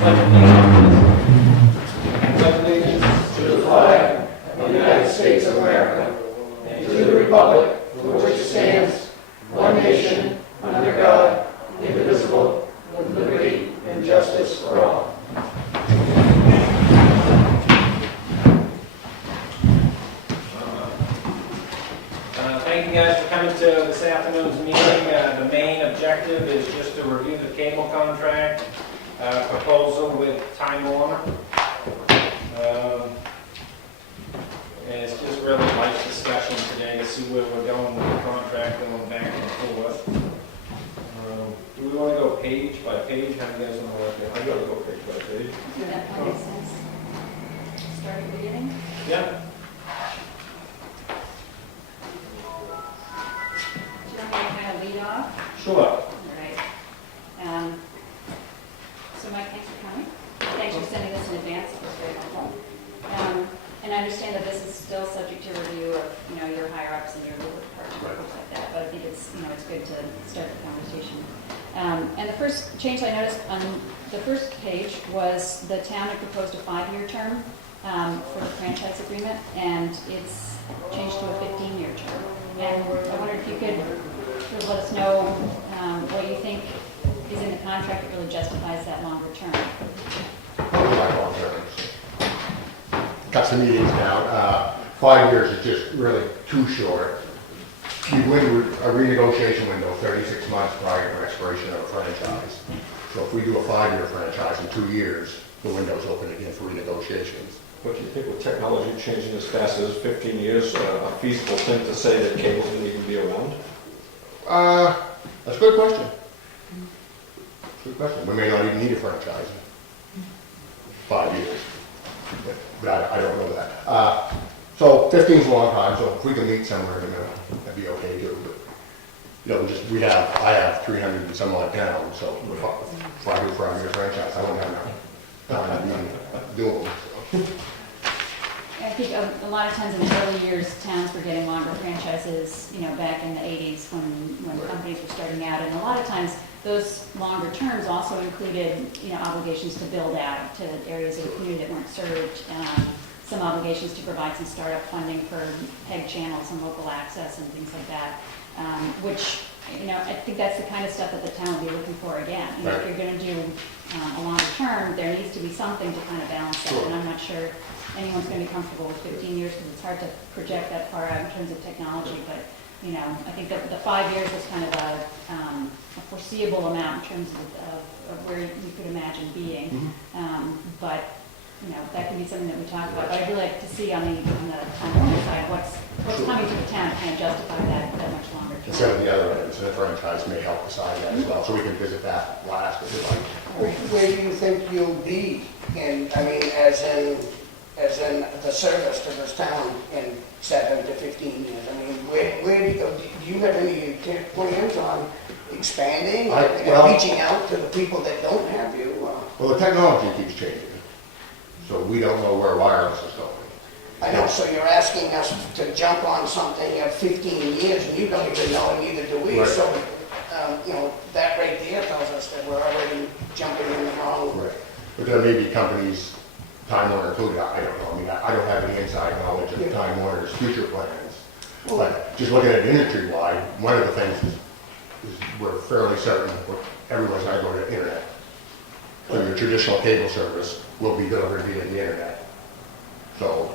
pledge allegiance to the flag of the United States of America and to the republic for which it stands, one nation, under God, indivisible, with liberty and justice for all. Thank you guys for coming to this afternoon's meeting. The main objective is just to review the cable contract proposal with Time Warner. And it's just really light discussion today to see where we're going with the contract going back and forth. Do we want to go page by page? How do you guys want to work it? I gotta go page by page. That makes sense. Start at the beginning. Yeah. Do you want me to kind of lead off? Sure. All right. So Mike, thanks for coming. Thanks for sending this in advance. It was very helpful. And I understand that this is still subject to review of, your higher ups and your legal department, and things like that. But I think it's, it's good to start the conversation. And the first change I noticed on the first page was the town had proposed a 5-year term for the franchise agreement, and it's changed to a 15-year term. And I wondered if you could sort of let us know what you think is in the contract that really justifies that longer term. Cuts the meetings down. 5 years is just really too short. You win a renegotiation window 36 months prior to expiration of a franchise. So if we do a 5-year franchise in 2 years, the window's open again for renegotiations. What do you think with technology changing as fast as 15 years, a feasible thing to say that cables didn't even be around? That's a good question. Good question. We may not even need a franchise in 5 years. But I don't know that. So 15 is a long time, so if we can meet somewhere in the middle, that'd be okay too. But, I have 300 and some odd towns, so if I do a 5-year franchise, I don't have enough time to be doing it. I think a lot of times in the early years, towns were getting longer franchises, back in the 80s when companies were starting out. And a lot of times, those longer terms also included, obligations to build out to areas of the community that weren't served, some obligations to provide some startup funding for PEG channels and local access and things like that, which, I think that's the kind of stuff that the town will be looking for again. Right. If you're going to do a longer term, there needs to be something to kind of balance that, Sure. and I'm not sure anyone's going to be comfortable with 15 years because it's hard to project that far out in terms of technology, but I think that the 5 years was kind of a foreseeable amount in terms of where you could imagine being. Mm-hmm. But that can be something that we talk about. But I'd really like to see on the owner side what's coming to the town to kind of justify that much longer term. Instead of the other items, and the franchise may help decide that as well, so we can visit that last if you'd like. Where do you think you'll be as in the service to this town in 7 to 15 years? Where do you have any plans on expanding, reaching out to the people that don't have you? Well, the technology keeps changing, so we don't know where wireless is going. I know, so you're asking us to jump on something of 15 years, and you don't even know, and neither do we. Right. So, that right there tells us that we're already jumping in the wrong. Right. But there may be companies, Time Warner included, I don't know. I don't have any inside knowledge of Time Warner's future plans. But just looking at it industry-wide, one of the things is we're fairly certain everyone's not going to the internet. So your traditional cable service will be delivered via the internet. So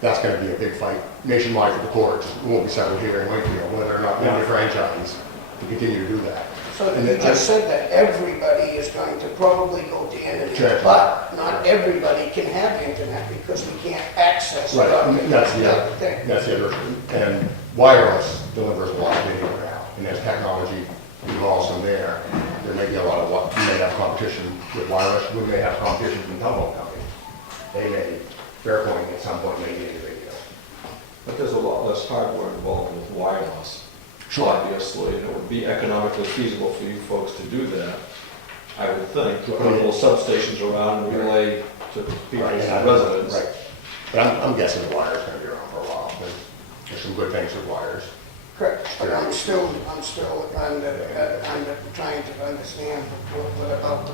that's going to be a big fight nationwide for the courts. It won't be settled here in Wakefield, whether or not we need a franchise to continue to do that. So you just said that everybody is going to probably go to internet, Sure. but not everybody can have internet because we can't access it. Right, that's the other thing. That's the other, and wireless delivers a lot of video now, and as technology evolves from there, there may be a lot of what, we may have competition with wireless, we may have competition from telephone companies. They may, Fairpoint at some point may need a radio. But there's a lot less hardware involved with wireless. Sure. Obviously, and it would be economically feasible for you folks to do that, I would think. Sure. Put little substations around and relay to people's residents. Right. But I'm guessing the wire's going to be around for a while. There's some good things with wires. Correct, but I'm still, I'm trying to understand what about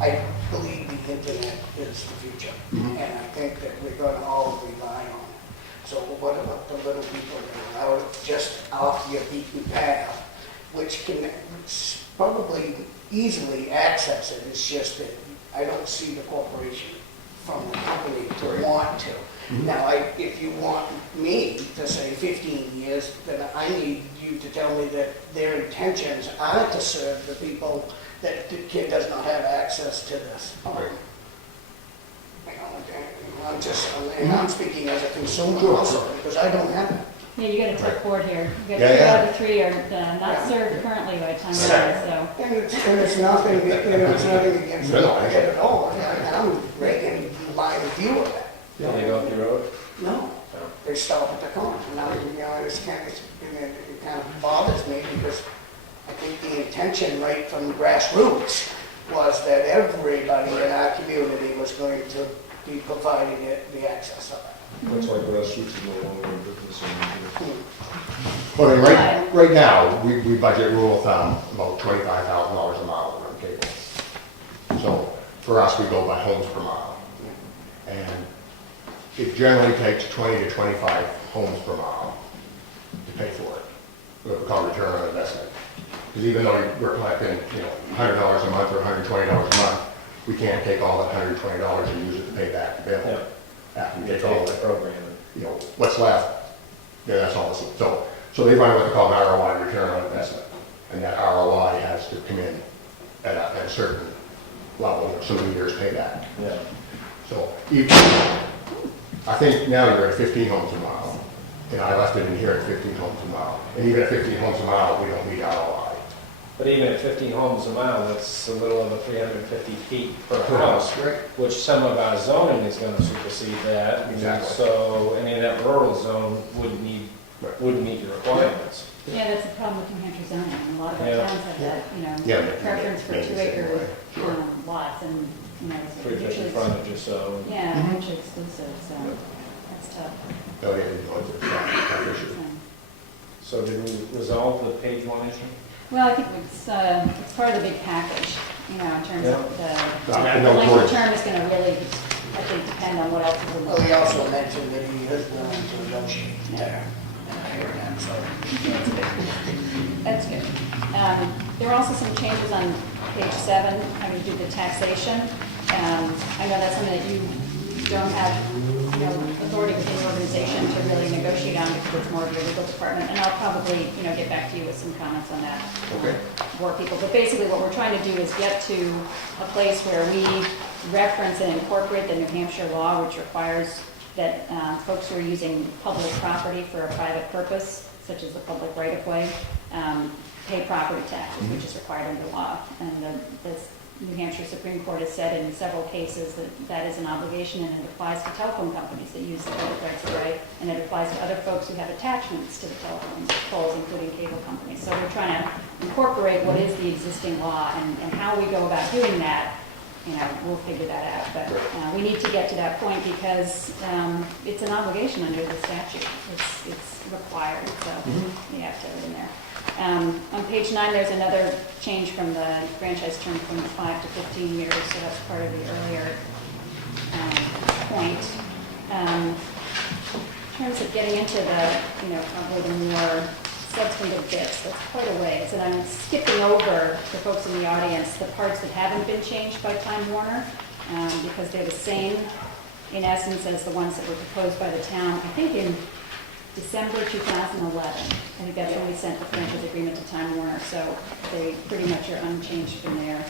I believe the internet is the future, and I think that we're gonna all rely on it. So what about the little people that are out just off your beaten path, which can probably easily access it? It's just that I don't see the corporation from the company to want to. Now, if you want me to say 15 years, then I need you to tell me that their intentions are to serve the people that the kid does not have access to this. Right. I'm speaking as a consumer Sure, also, sure. because I don't have it. Yeah, you got a tough board here. You got Yeah, 2 yeah. out of 3 are not Yeah. served currently by time Sure. so. And it's nothing, it's nothing against No, the no, I kid at all. I'm right in line with you with that. Can they go up the road? No, they stop at the corner. Now, it's kind of, it kind of bothers me because I think the intention right from the grassroots was that everybody in our community was going to be provided the access of it. Looks like grassroots is no longer in business anymore. Well, I mean, right now, we budget rule of thumb about $25,000 a mile on cable. So for us, we go by homes per mile. And it generally takes 20 to 25 homes per mile to pay for it, what we call return on investment. Because even though we're collecting, $100 a month or $120 a month, we can't take all that $120 and use it to pay back the bill. After we take all the the, program. what's left, then that's all. So they run what they call an ROI, return on investment. And that ROI has to come in at a certain level, so many years payback. Yeah. So I think now you're at 15 homes a mile, and I left it in here at 15 homes a mile. And even at 15 homes a mile, we don't meet ROI. But even at 15 homes a mile, that's a little over 350 feet per house, Right. which some of our zoning is going to supersede that. Exactly. So any of that rural zone wouldn't meet your requirements. Yeah, that's the problem with New Hampshire zoning. A lot of our Yeah. towns have that, Yeah, preference for maybe 2 same acre way. Sure. lots and, Free usually fishing it's- frontage or so. Yeah, mutually exclusive, so that's tough. No, yeah, it's that issue. So did we resolve the page 1 issue? Well, I think it's part of the big package, in terms of the I know length George- of term is gonna really, I think, depend on what else is in the. Well, he also mentioned that he is willing to negotiate there, and I heard that, so. That's good. There are also some changes on page 7, having to do the taxation. I know that's something that you don't have, authority within your organization to really negotiate on because it's more of your legal department. And I'll probably, get back to you with some comments on that. Okay. For people. But basically what we're trying to do is get to a place where we reference and incorporate the New Hampshire law, which requires that folks who are using public property for a private purpose, such as a public right-of-way, pay property taxes, which is required under law. And the New Hampshire Supreme Court has said in several cases that that is an obligation, and it applies to telephone companies that use the public rights of way, and it applies to other folks who have attachments to the telephone poles, including cable companies. So we're trying to incorporate what is the existing law, and how we go about doing that, we'll figure that out. But we need to get to that point because it's an obligation under the statute. It's required, so we have to have it in there. On page 9, there's another change from the franchise term from 5 to 15 years, so that's part of the earlier point. In terms of getting into the, probably the more substantive bits, that's quite a ways, and I'm skipping over the folks in the audience, the parts that haven't been changed by Time Warner, because they're the same, in essence, as the ones that were proposed by the town, I think in December 2011. I think that's when we sent the franchise agreement to Time Warner, so they pretty much are unchanged from there.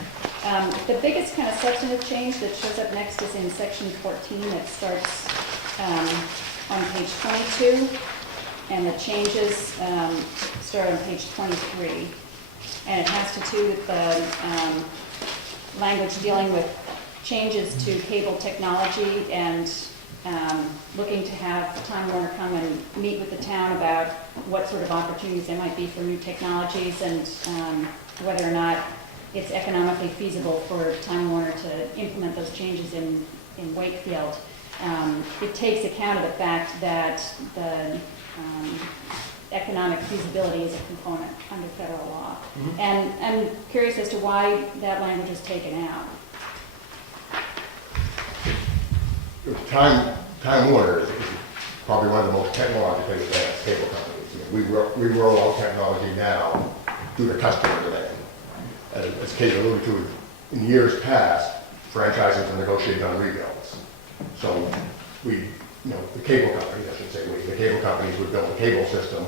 The biggest kind of substantive change that shows up next is in section 14 that starts on page 22, and the changes start on page 23. And it has to do with the language dealing with changes to cable technology and looking to have Time Warner come and meet with the town about what sort of opportunities there might be for new technologies and whether or not it's economically feasible for Time Warner to implement those changes in Wakefield. It takes account of the fact that the economic feasibility is a component under federal law. And I'm curious as to why that language is taken out. Time Warner is probably one of the most technologically advanced cable companies. I mean, we roll out technology now due to customer demand. As Kate alluded to, in years past, franchises were negotiated on rebuilds. So the cable companies, I should say, the cable companies would build a cable system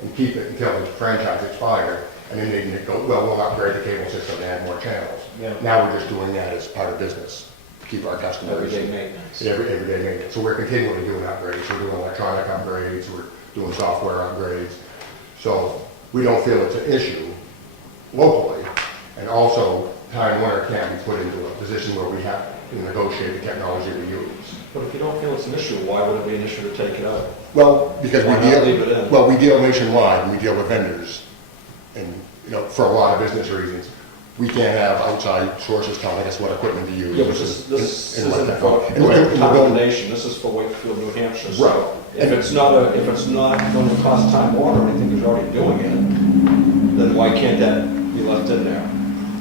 and keep it until the franchise expired, and then they'd go, well, we'll upgrade the cable system and add more channels. Yeah. Now we're just doing that as part of business, to keep our customers. Everyday maintenance. Everyday maintenance. So we're continually doing upgrades. We're doing electronic upgrades, we're doing software upgrades. So we don't feel it's an issue locally. And also, Time Warner can't be put into a position where we have to negotiate the technology we use. But if you don't feel it's an issue, why would it be an issue to take it out? Well, because Why not leave it in? we deal nationwide, and we deal with vendors. And, for a lot of business reasons, we can't have outside sources telling us what equipment to use. Yeah, but this and what isn't for technology. And the combination, this is for Wakefield, New Hampshire. So Right. if it's not going to cost Time Warner or anything, because you're already doing it, then why can't that be left in there?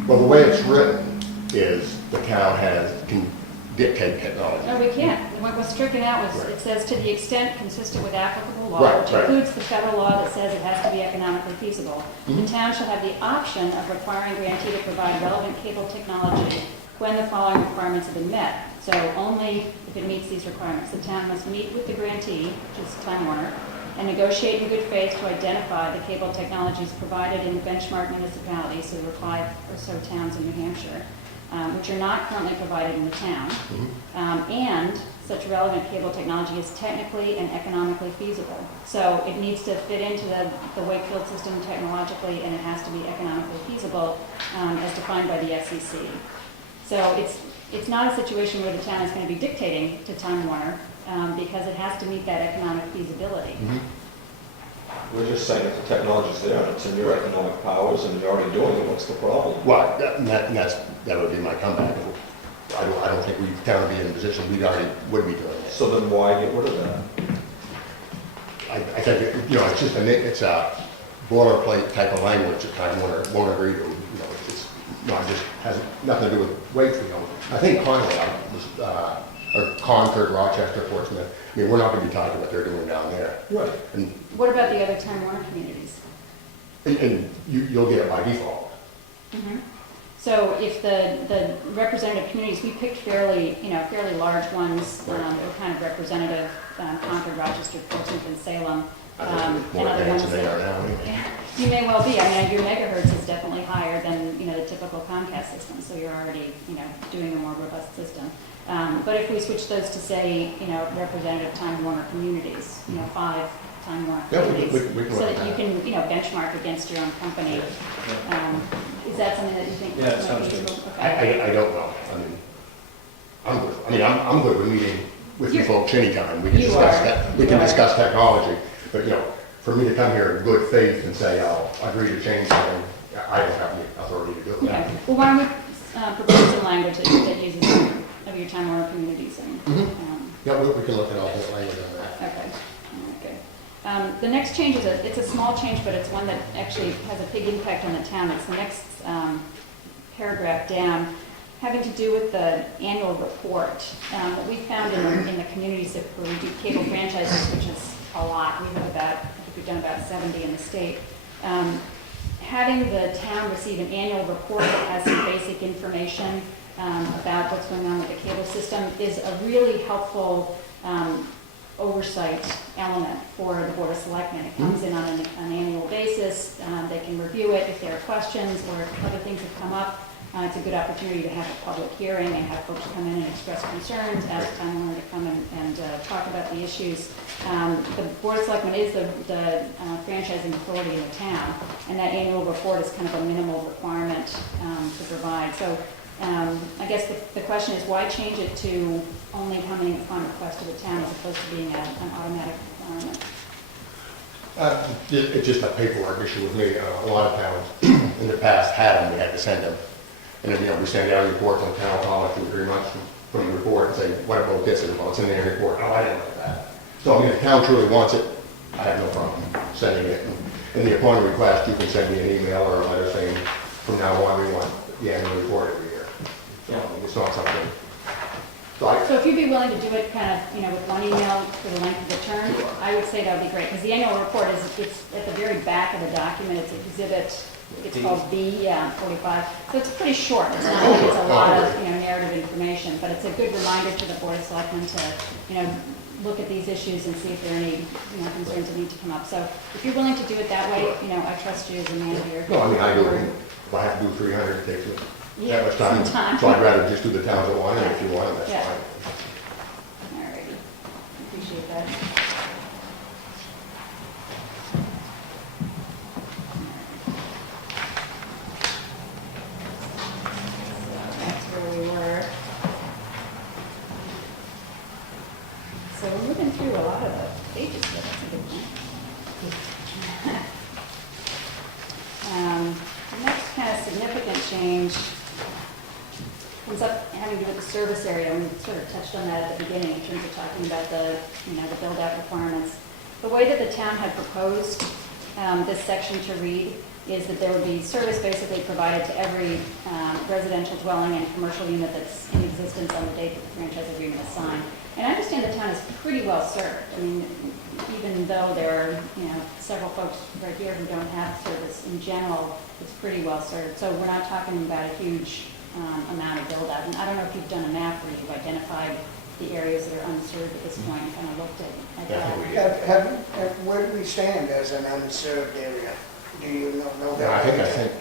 Well, the way it's written is the town can dictate technology. No, we can't. What was stricken out was, Right. it says to the extent consistent with applicable law, Right, which right. includes the federal law that says it has to be economically feasible. Mm-hmm. The town shall have the option of requiring grantee to provide relevant cable technology when the following requirements have been met. So only if it meets these requirements. The town must meet with the grantee, which is Time Warner, and negotiate in good faith to identify the cable technologies provided in benchmark municipalities, so there were 5 or so towns in New Hampshire, which are not currently provided in the town. And such relevant cable technology is technically and economically feasible. So it needs to fit into the Wakefield system technologically, and it has to be economically feasible as defined by the FCC. So it's not a situation where the town is going to be dictating to Time Warner because it has to meet that economic feasibility. We're just saying that the technology's there and it's in your economic powers and you're already doing it, what's the problem? Well, that would be my comeback. I don't think we've town to be in a position we already would be doing it. So then why get rid of that? I think, it's just it's a boilerplate type of language that Time Warner won't agree to. It's not just, has nothing to do with Wakefield. I think Concord, Rochester, Portsmouth, we're not gonna be talking what they're doing down there. Right. And What about the other Time Warner communities? you'll get it by default. So if the representative communities, we picked fairly large ones that were kind of representative, Concord, Rochester, Portsmouth, and Salem. I And think more other advanced ones than they are that, now anyway. you may well be. I mean, your megahertz is definitely higher than, the typical Comcast system, so you're already, doing a more robust system. But if we switch those to say, representative Time Warner communities, 5 Time Warner Yeah, communities, we can so work that you that. can, benchmark against your own company. Is that something that you think Yeah, it might sounds be good. useful? Okay. I don't know. I'm good with meeting with you You're- folks anytime. We can You discuss are. that. We You can are. discuss technology. But, for me to come here in good faith and say, I'll agree to change something, I don't have the authority to do Okay, that. well, why don't we propose some language that uses some of your Time Warner communities and, Yeah, we can look at alternate language on that. okay, all right, good. The next change it's a small change, but it's one that actually has a big impact on the town. It's the next paragraph down, having to do with the annual report. What we found in the communities where we do cable franchises, which is a lot, I think we've done about 70 in the state. Having the town receive an annual report that has some basic information about what's going on with the cable system is a really helpful oversight element for the Board of Selectmen. It comes in on an annual basis. They can review it if there are questions or if other things have come up. It's a good opportunity to have a public hearing and have folks come in and express concerns, ask Time Warner to come and talk about the issues. The Board of Selectmen is the franchising authority in the town, and that annual report is kind of a minimal requirement to provide. So I guess the question is, why change it to only coming upon request of the town as opposed to being an automatic requirement? It's just a paperwork issue with me. A lot of towns in the past had them, we had to send them. And then, we send out reports on town hall after 3 months, put in a report and say, what about this? And well, it's in the report. Oh, I didn't know that. So, if the town truly wants it, I have no problem sending it. And the upon request, you can send me an email or a letter saying, from now on, we want the annual report every year. So, it's not something. So So if you'd be willing to do it kind of, with one email for the length of the term, I would say that would be great, because the annual report it's at the very back of the document, it's exhibit, it's called B, 45. So it's pretty short, it's not like it's a lot of, narrative information, but it's a good reminder to the Board of Selectmen to, look at these issues and see if there are any, concerns that need to come up. So if you're willing to do it that way, I trust you as a manager. No, I mean, I do, if I have to do 300, it takes that much time. some time. So I'd rather just do the towns at one, and if you want them, that's Yeah. fine. All righty, appreciate that. So that's where we were. So we're moving through a lot of the pages, so that's a good thing. The next kind of significant change comes up having to do with the service area, and we sort of touched on that at the beginning in terms of talking about the build-out requirements. The way that the town had proposed this section to read is that there would be service basically provided to every residential dwelling and commercial unit that's in existence on the date that the franchise agreement is signed. And I understand the town is pretty well served. I mean, even though there are, several folks right here who don't have service, in general, it's pretty well served. So we're not talking about a huge amount of build out. And I don't know if you've done a map where you've identified the areas that are unserved at this point and kind of looked at that. Where do we stand as an unserved area? Do you know Yeah, I that? think,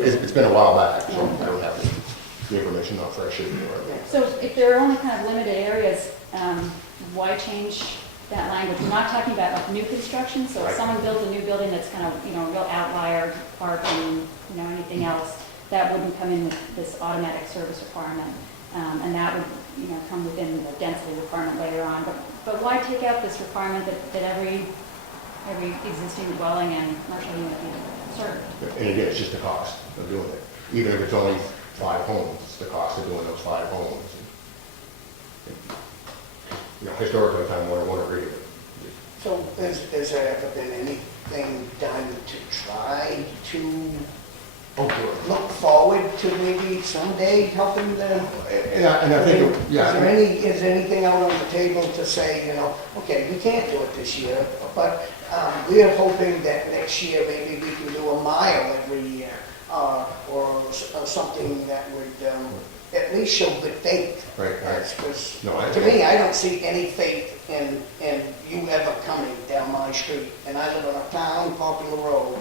it's been a while back, so I don't have the information not fresh anymore. So if there are only kind of limited areas, why change that language? We're not talking about like new construction, so if Right. someone builds a new building that's kind of, a real outlier, park and, anything else, that wouldn't come in with this automatic service requirement. And that would, come within the density requirement later on. But why take out this requirement that every existing dwelling and commercial unit be served? And again, it's just the cost of doing it. Even if it's only 5 homes, it's the cost of doing those 5 homes. Historically, Time Warner won't agree with it. So has there ever been anything done to try to look forward to maybe someday helping them? And I think, Is there anything out on the table to say, okay, we can't do it this year, but we're hoping that next year maybe we can do a mile every year, or something that would at least show good faith. Right. Because No, to me, I don't see any faith in you ever coming down my street. And I live on a town popular road,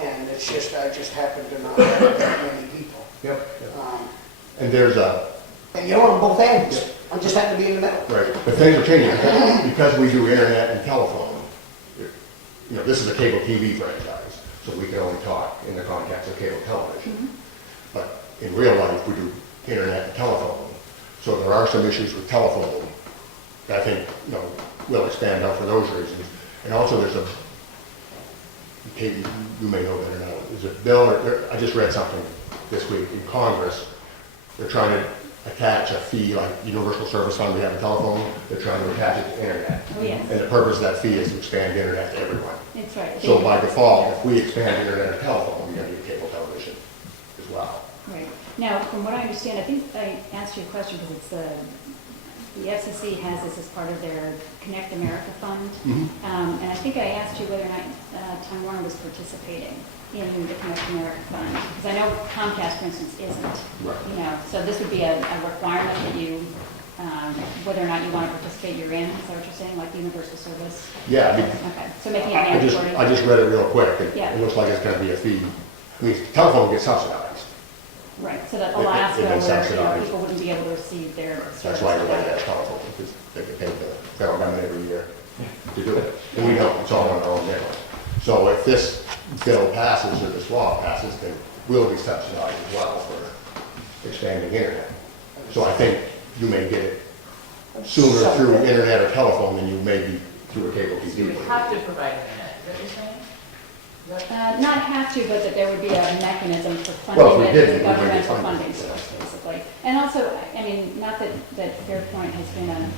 and it's just, I just happen to not have that many people. Yep. And there's And you're on both ends. I'm just happen to be in the middle. right, but things are changing. Because we do internet and telephone, this is a cable TV franchise, so we can only talk in the context of cable television. Mm-hmm. But in real life, we do internet and telephone. So there are some issues with telephone that I think, will expand out for those reasons. And also there's Katie, you may know better now, there's a bill, I just read something this week in Congress. They're trying to attach a fee like Universal Service Fund we have in telephone, they're trying to attach it to internet. Oh, yes. And the purpose of that fee is to expand internet to everyone. That's right. So by default, if we expand internet and telephone, we're going to get cable television as well. Right. Now, from what I understand, I think I asked you a question because it's the FCC has this as part of their Connect America Fund. And I think I asked you whether or not Time Warner was participating in the Connect America Fund. Because I know Comcast, for instance, isn't. Right. So this would be a requirement that you, whether or not you want to participate, you're in. Is that what you're saying, like universal service? Yeah, Okay, so making it mandatory. I just read it real quick. Yeah. It looks like it's going to be a fee. I mean, telephone gets subsidized. Right, so that It Alaska, gets where subsidized. people wouldn't be able to receive their service. That's why everybody has telephone, because they get paid the federal government every year to do it. And we don't, it's all on our own network. So if this bill passes, or this law passes, then we'll be subsidized as well for expanding internet. So I think you may get it sooner through internet or telephone than you may be through a cable You TV. would have to provide internet, is that what you're saying? Not have to, but that there would be a mechanism for Well, funding if we it, didn't, we wouldn't governmental get funding. funding source, basically. And also, I mean, not that Fairpoint has been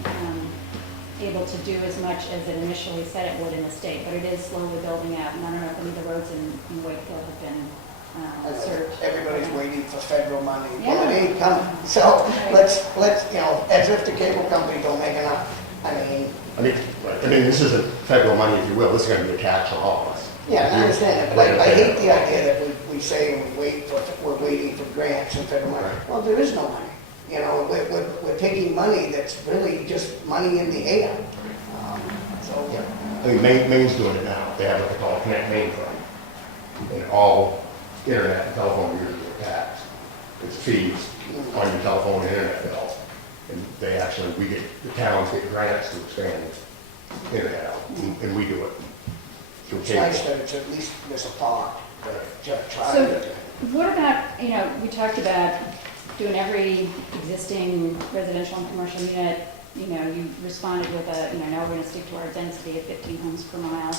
able to do as much as it initially said it would in the state, but it is slowly building out. And I don't know if any of the roads in Wakefield have been served. Everybody's waiting for federal money. Yeah. Well, it ain't coming. So let's, you know, as if the cable company don't make enough. I mean, this isn't federal money, if you will, this is gonna be a tax on all of us. yeah, I understand it, but I hate the idea that we say we're waiting for grants and federal money. Right. Well, there is no money. You know, we're taking money that's really just money in the air. So, I mean, Maine's doing it now, they have what they call a Connect Main Fund. And all internet and telephone users are taxed. It's fees on your telephone and internet bill. And they actually, the towns get grants to expand internet out, and we do it through it's cable. nice that it's at least there's a part to try So, to. what about, we talked about doing every existing residential and commercial unit, you responded with no, we're gonna stick to our density of 15 homes per mile.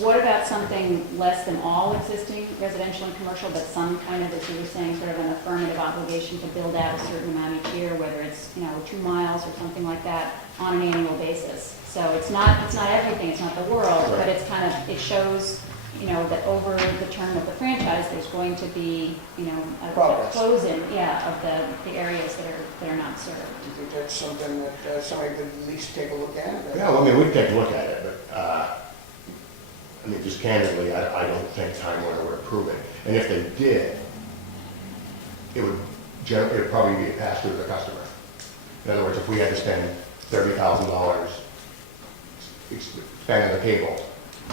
What about something less than all existing residential and commercial, but some kind of, as you were saying, sort of an affirmative obligation to build out a certain amount each year, whether it's, 2 miles or something like that, on an annual basis? So it's not everything, it's not the world, but Right. it's kind of, it shows, that over the term of the franchise, there's going to be, a Progress. closing, of the areas that are not served. Do you think that's something that somebody could at least take a look at? Yeah, well, I mean, we'd take a look at it, but, just candidly, I don't think Time Warner would approve it. And if they did, it would probably be passed through to the customer. In other words, if we had to spend $30,000 spending the cable,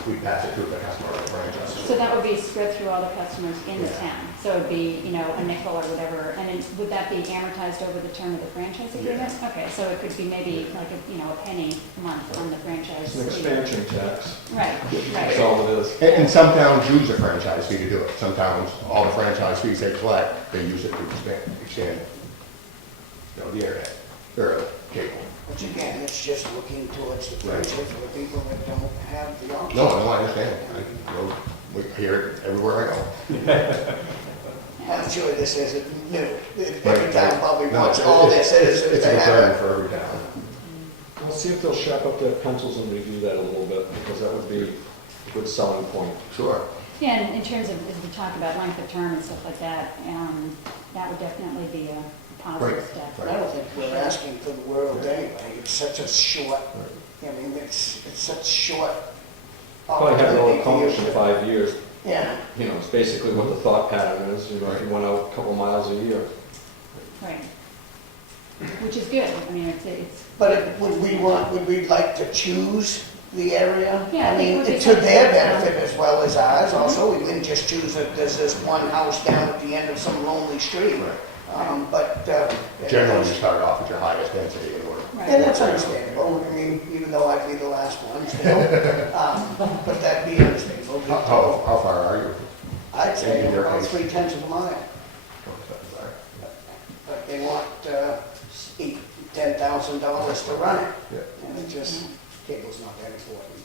we'd pass it through to the customer or the franchise. So that would be spread through all the customers in the Yeah. town? So it'd be, a nickel or whatever, and would that be amortized over the term of the franchise agreement? Okay, so it could be maybe like a penny a month on the franchise. It's an expansion tax. Right, That's right. all it is. And some towns use a franchise fee to do it. Some towns, all the franchise fees they collect, they use it to extend, the internet, or cable. But again, it's just looking towards the Right. future for the people that don't have the option. No, I understand. We hear it everywhere I go. I'm sure this isn't new. Every Right. town probably No, wants all it's- this is. It's a concern for every town. We'll see if they'll sharp up their pencils and review that a little bit, because that would be a good selling point. Sure. Yeah, and in terms of, as we talk about length of term and stuff like that, that would definitely be a positive Right, step. right. I don't think we're asking for the world anyway. It's such a short, it's such short Probably have it all opportunity. accomplished in 5 years. Yeah, It's basically what the thought pattern is, if you went out a couple miles a year. Right. Which is good. I mean, it's, but would we like to choose the area? Yeah, I think it would be To their something- benefit as well as ours also. We wouldn't just choose that there's this one house down at the end of some lonely street. But, Generally, you start off at your highest density in order. right. and that's understandable. I mean, even though I'd be the last one still. But that'd be understandable. How far are you? I'd say In your about case? 3/10 of a mile. But they want $10,000 to run it. Yeah. And it just, cable's not that important.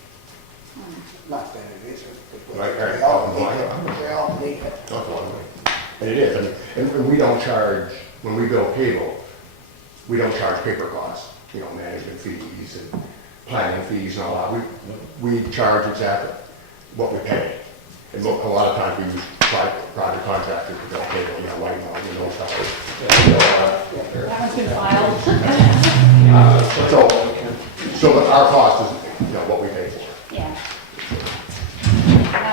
Not that it isn't. Right, right. We all need it. We all need it. That's one way. And it is, and we don't charge, when we bill cable, we don't charge paper costs, management fees and planning fees and all that. We charge exactly what we pay. And a lot of times we use private contractors to bill cable, White Mountain, those stuff. That one's been filed. So our cost is, what we pay for. Yeah.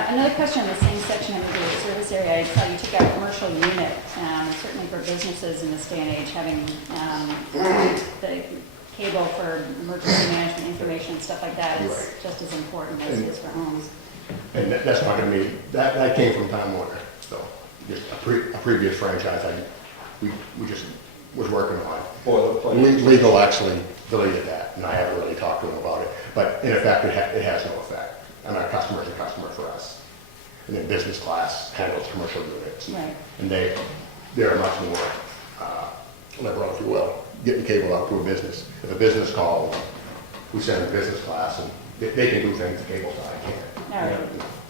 Another question on the same section of the service area, I saw you took out commercial unit, certainly for businesses in this day and age, having the cable for emergency management information and stuff like that is Right. just as important as it is for homes. And that's not gonna be, that came from Time Warner, so, just a previous franchise, we just was working on. Boilerplate. Legal actually deleted that, and I haven't really talked to them about it, but in effect, it has no effect. And our customer's a customer for us. And then business class handles commercial units. Right. And they're much more liberal, if you will, getting cable out to a business. If a business calls, we send them business class, and they can do things the cable side can't. All right.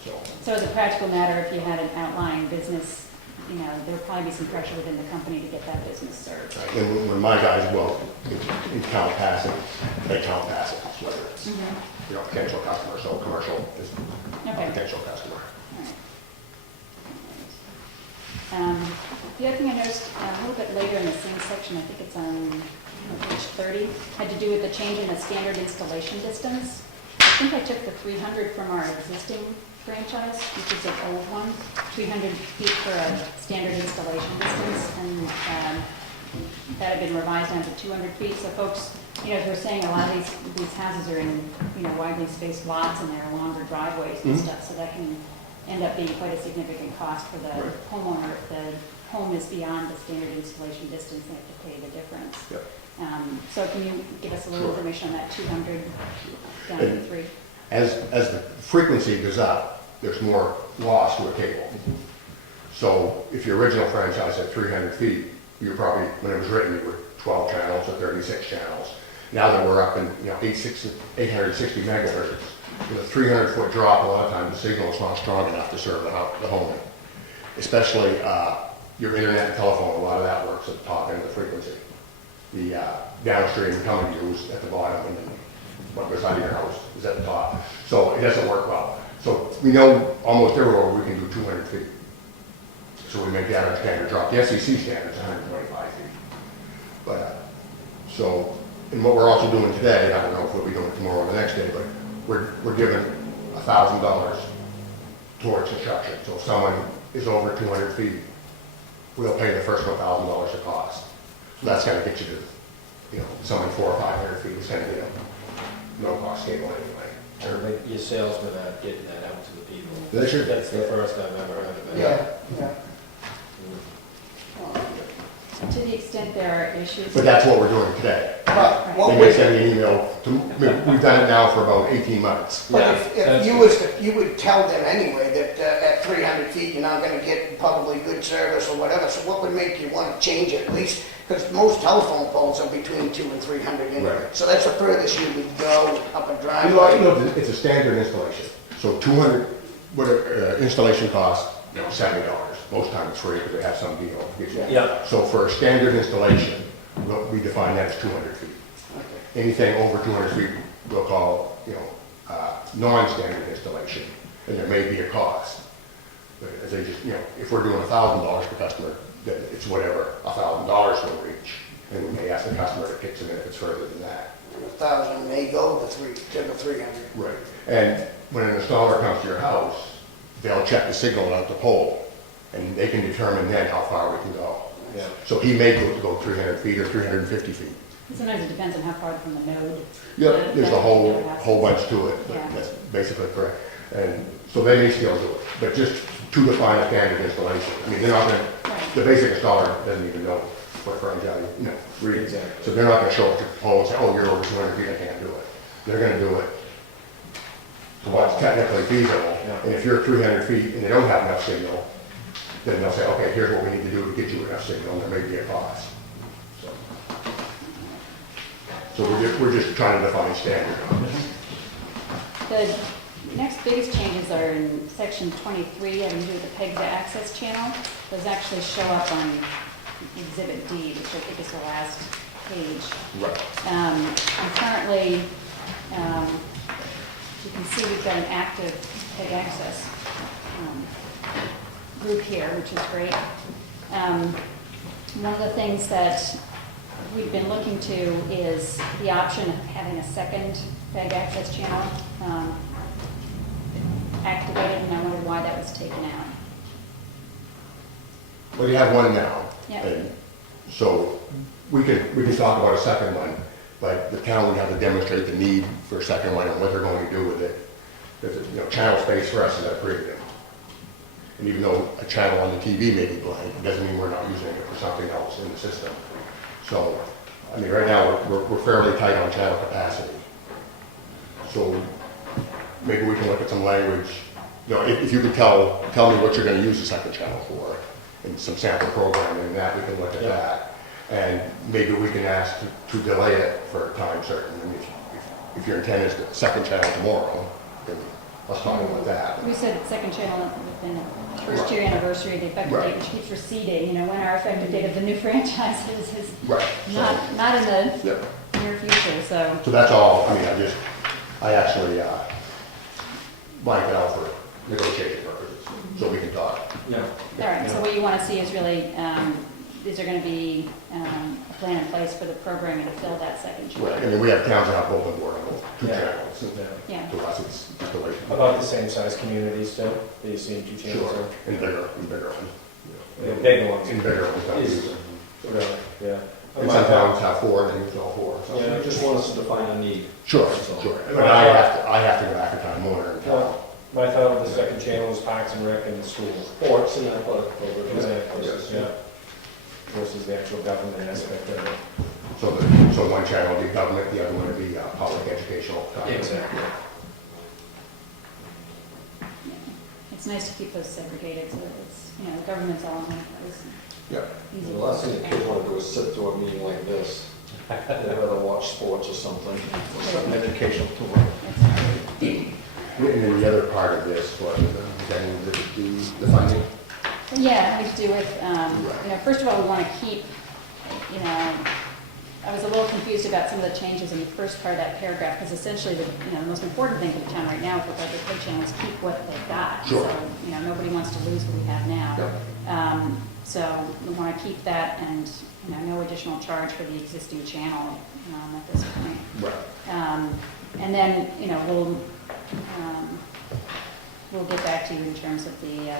So, So as a practical matter, if you had an outlying business, there would probably be some pressure within the company to get that business served. right. And when my guys, in count passing, they count passing, whether it's, potential customer, so commercial is a Okay. potential customer. All right. The other thing I noticed a little bit later in the same section, I think it's on page 30, had to do with the change in the standard installation distance. I think I took the 300 from our existing franchise, which is an old one, 300 feet for a standard installation distance, and that had been revised down to 200 feet. So folks, as we're saying, a lot of these houses are in, widely spaced lots, and they're longer driveways and stuff, so that can end up being quite a significant cost for the homeowner. If the home is beyond the standard installation distance, they have to pay the difference. Yep. So can you give us a little information on that 200 down to 3? As the frequency goes up, there's more loss to a cable. So if your original franchise had 300 feet, you probably, when it was written, you were 12 channels or 36 channels. Now that we're up in 860 megahertz, with a 300-foot drop, a lot of times the signal is not strong enough to serve the home. Especially your internet and telephone, a lot of that works at the top end of the frequency. The downstream coming to you is at the bottom, and then what goes out of your house is at the top. So it doesn't work well. So we know almost everywhere we can do 200 feet. So we make the average standard drop. The SEC standard is 125 feet. But and what we're also doing today, I don't know if we'll be doing it tomorrow or the next day, but we're giving $1,000 towards construction. So if someone is over 200 feet, we'll pay the first $1,000 of cost. So that's going to get you to, someone 400 or 500 feet is going to get a no-cost cable anyway. Or your salesmen are getting that out to the people. That's true. That's the first I've ever heard of it. Yeah. To the extent there are issues. But that's what we're doing today. But what They would, may send me an email. We've done it now for about 18 months. but Yeah, if you would tell them anyway that at 300 feet, you're not going to get probably good service or whatever. So what would make you want to change it at least? Because most telephone poles are between 200 and 300 anyway. Right. So that's the furthest you would go up a driveway. It's a standard installation. So 200, installation costs, $70. Most times it's free because they have some deal. Yeah. So for a standard installation, we define that as 200 feet. Okay. Anything over 200 feet, we'll call, non-standard installation, and there may be a cost. But as they just, if we're doing $1,000 per customer, then it's whatever $1,000 will reach. And we may ask the customer to pitch them in if it's further than that. 1,000 may go to the 300. Right. And when an installer comes to your house, they'll check the signal out the pole, and they can determine then how far we can go. Yeah. So he may go 300 feet or 350 feet. Sometimes it depends on how far from the node. Yep, there's a whole bunch to it, but Yeah. that's basically correct. And so they may still do it, but just to define a standard installation. I mean, they're not gonna, Right. the basic installer doesn't even know what franchise, read. Exactly. So they're not gonna show up to the pole and say, oh, you're over 200 feet, I can't do it. They're gonna do it to what's technically feasible. Yeah. And if you're 300 feet and they don't have enough signal, then they'll say, okay, here's what we need to do to get you enough signal, and there may be a cost. So we're just trying to define standard on this. The next biggest changes are in section 23, having to do with the PEGs access channel. Those actually show up on Exhibit D, which I think is the last page. Right. And currently, you can see we've got an active PEG access group here, which is great. One of the things that we've been looking to is the option of having a second PEG access channel activated, and I wondered why that was taken out. Well, you have one now. Yeah. And so we can talk about a second one, but the town would have to demonstrate the need for a second one and what they're going to do with it. Because, channel space for us is at premium. And even though a channel on the TV may be blank, it doesn't mean we're not using it for something else in the system. So, I mean, right now, we're fairly tight on channel capacity. So maybe we can look at some language, if you could tell me what you're going to use the second channel for, and some sample programming, and that we can look at that. And maybe we can ask to delay it for a time certain. I mean, if your intent is the second channel tomorrow, then let's talk about that. We said second channel within the first year anniversary of the effective Right. date, which keeps receding, when our effective date of the new franchise is Right. not in the Yep. near future, so. So that's all, I mean, I actually blank it out for negotiation purposes. so we can talk. Yeah. All right, so what you want to see is really, is there going to be a plan in place for the programming to fill that second channel? Right, I mean, we have towns that have both of them, two Yeah. channels, and Yeah. Yeah, to us, it's just the way. About the same size communities too, that you see in two channels? Sure, and bigger ones. The big ones. And bigger ones, don't use it. Really, yeah. And some towns have four, and they use all four, so. So you just want us to define a need. Sure, sure, but I have to go back to Time Warner and tell them. My thought of the second channel is Parks and Rec and schools. Sports and athletic programs. Exactly, yeah. Versus the actual government aspect of it. So one channel would be government, the other one would be public educational. Exactly. it's nice to keep those segregated so that it's, the government's all in one place. Yeah. Easy The to last thing the kids understand. want to do is sit through a meeting like this. They'd rather watch sports or something, or some educational tour. That's right. And then the other part of this was, then the funding. Yeah, it had to do with, first of all, we want to keep, I was a little confused about some of the changes in the first part of that paragraph, because essentially the most important thing for the town right now with the big channel is keep what they've got. Sure. So, nobody wants to lose what we have now. Yep. So we want to keep that and, no additional charge for the existing channel at this point. Right. And then, we'll get back to you in terms of the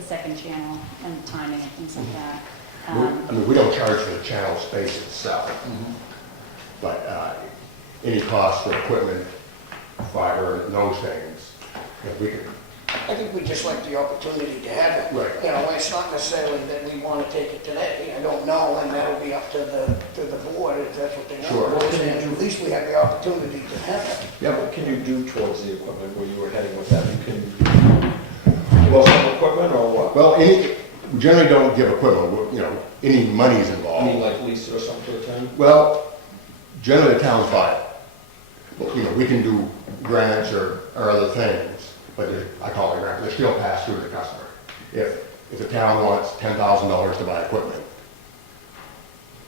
second channel and timing and things like that. I mean, we don't charge for the channel space itself, but any cost for equipment, fiber, those things, we can. I think we just like the opportunity to have it. Right. It's not necessarily that we want to take it today. I don't know, and that'll be up to the board if that's what they want. Sure. And at least we have the opportunity to have it. Yeah, what can you do towards the equipment where you were heading with that? You can, well, some equipment or what? Well, we generally don't give equipment, any money's I involved. mean, like lease it or something to the town? Well, generally the towns buy it. Well, we can do grants or other things, but I call it grants, they're still passed through to the customer. If the town wants $10,000 to buy equipment,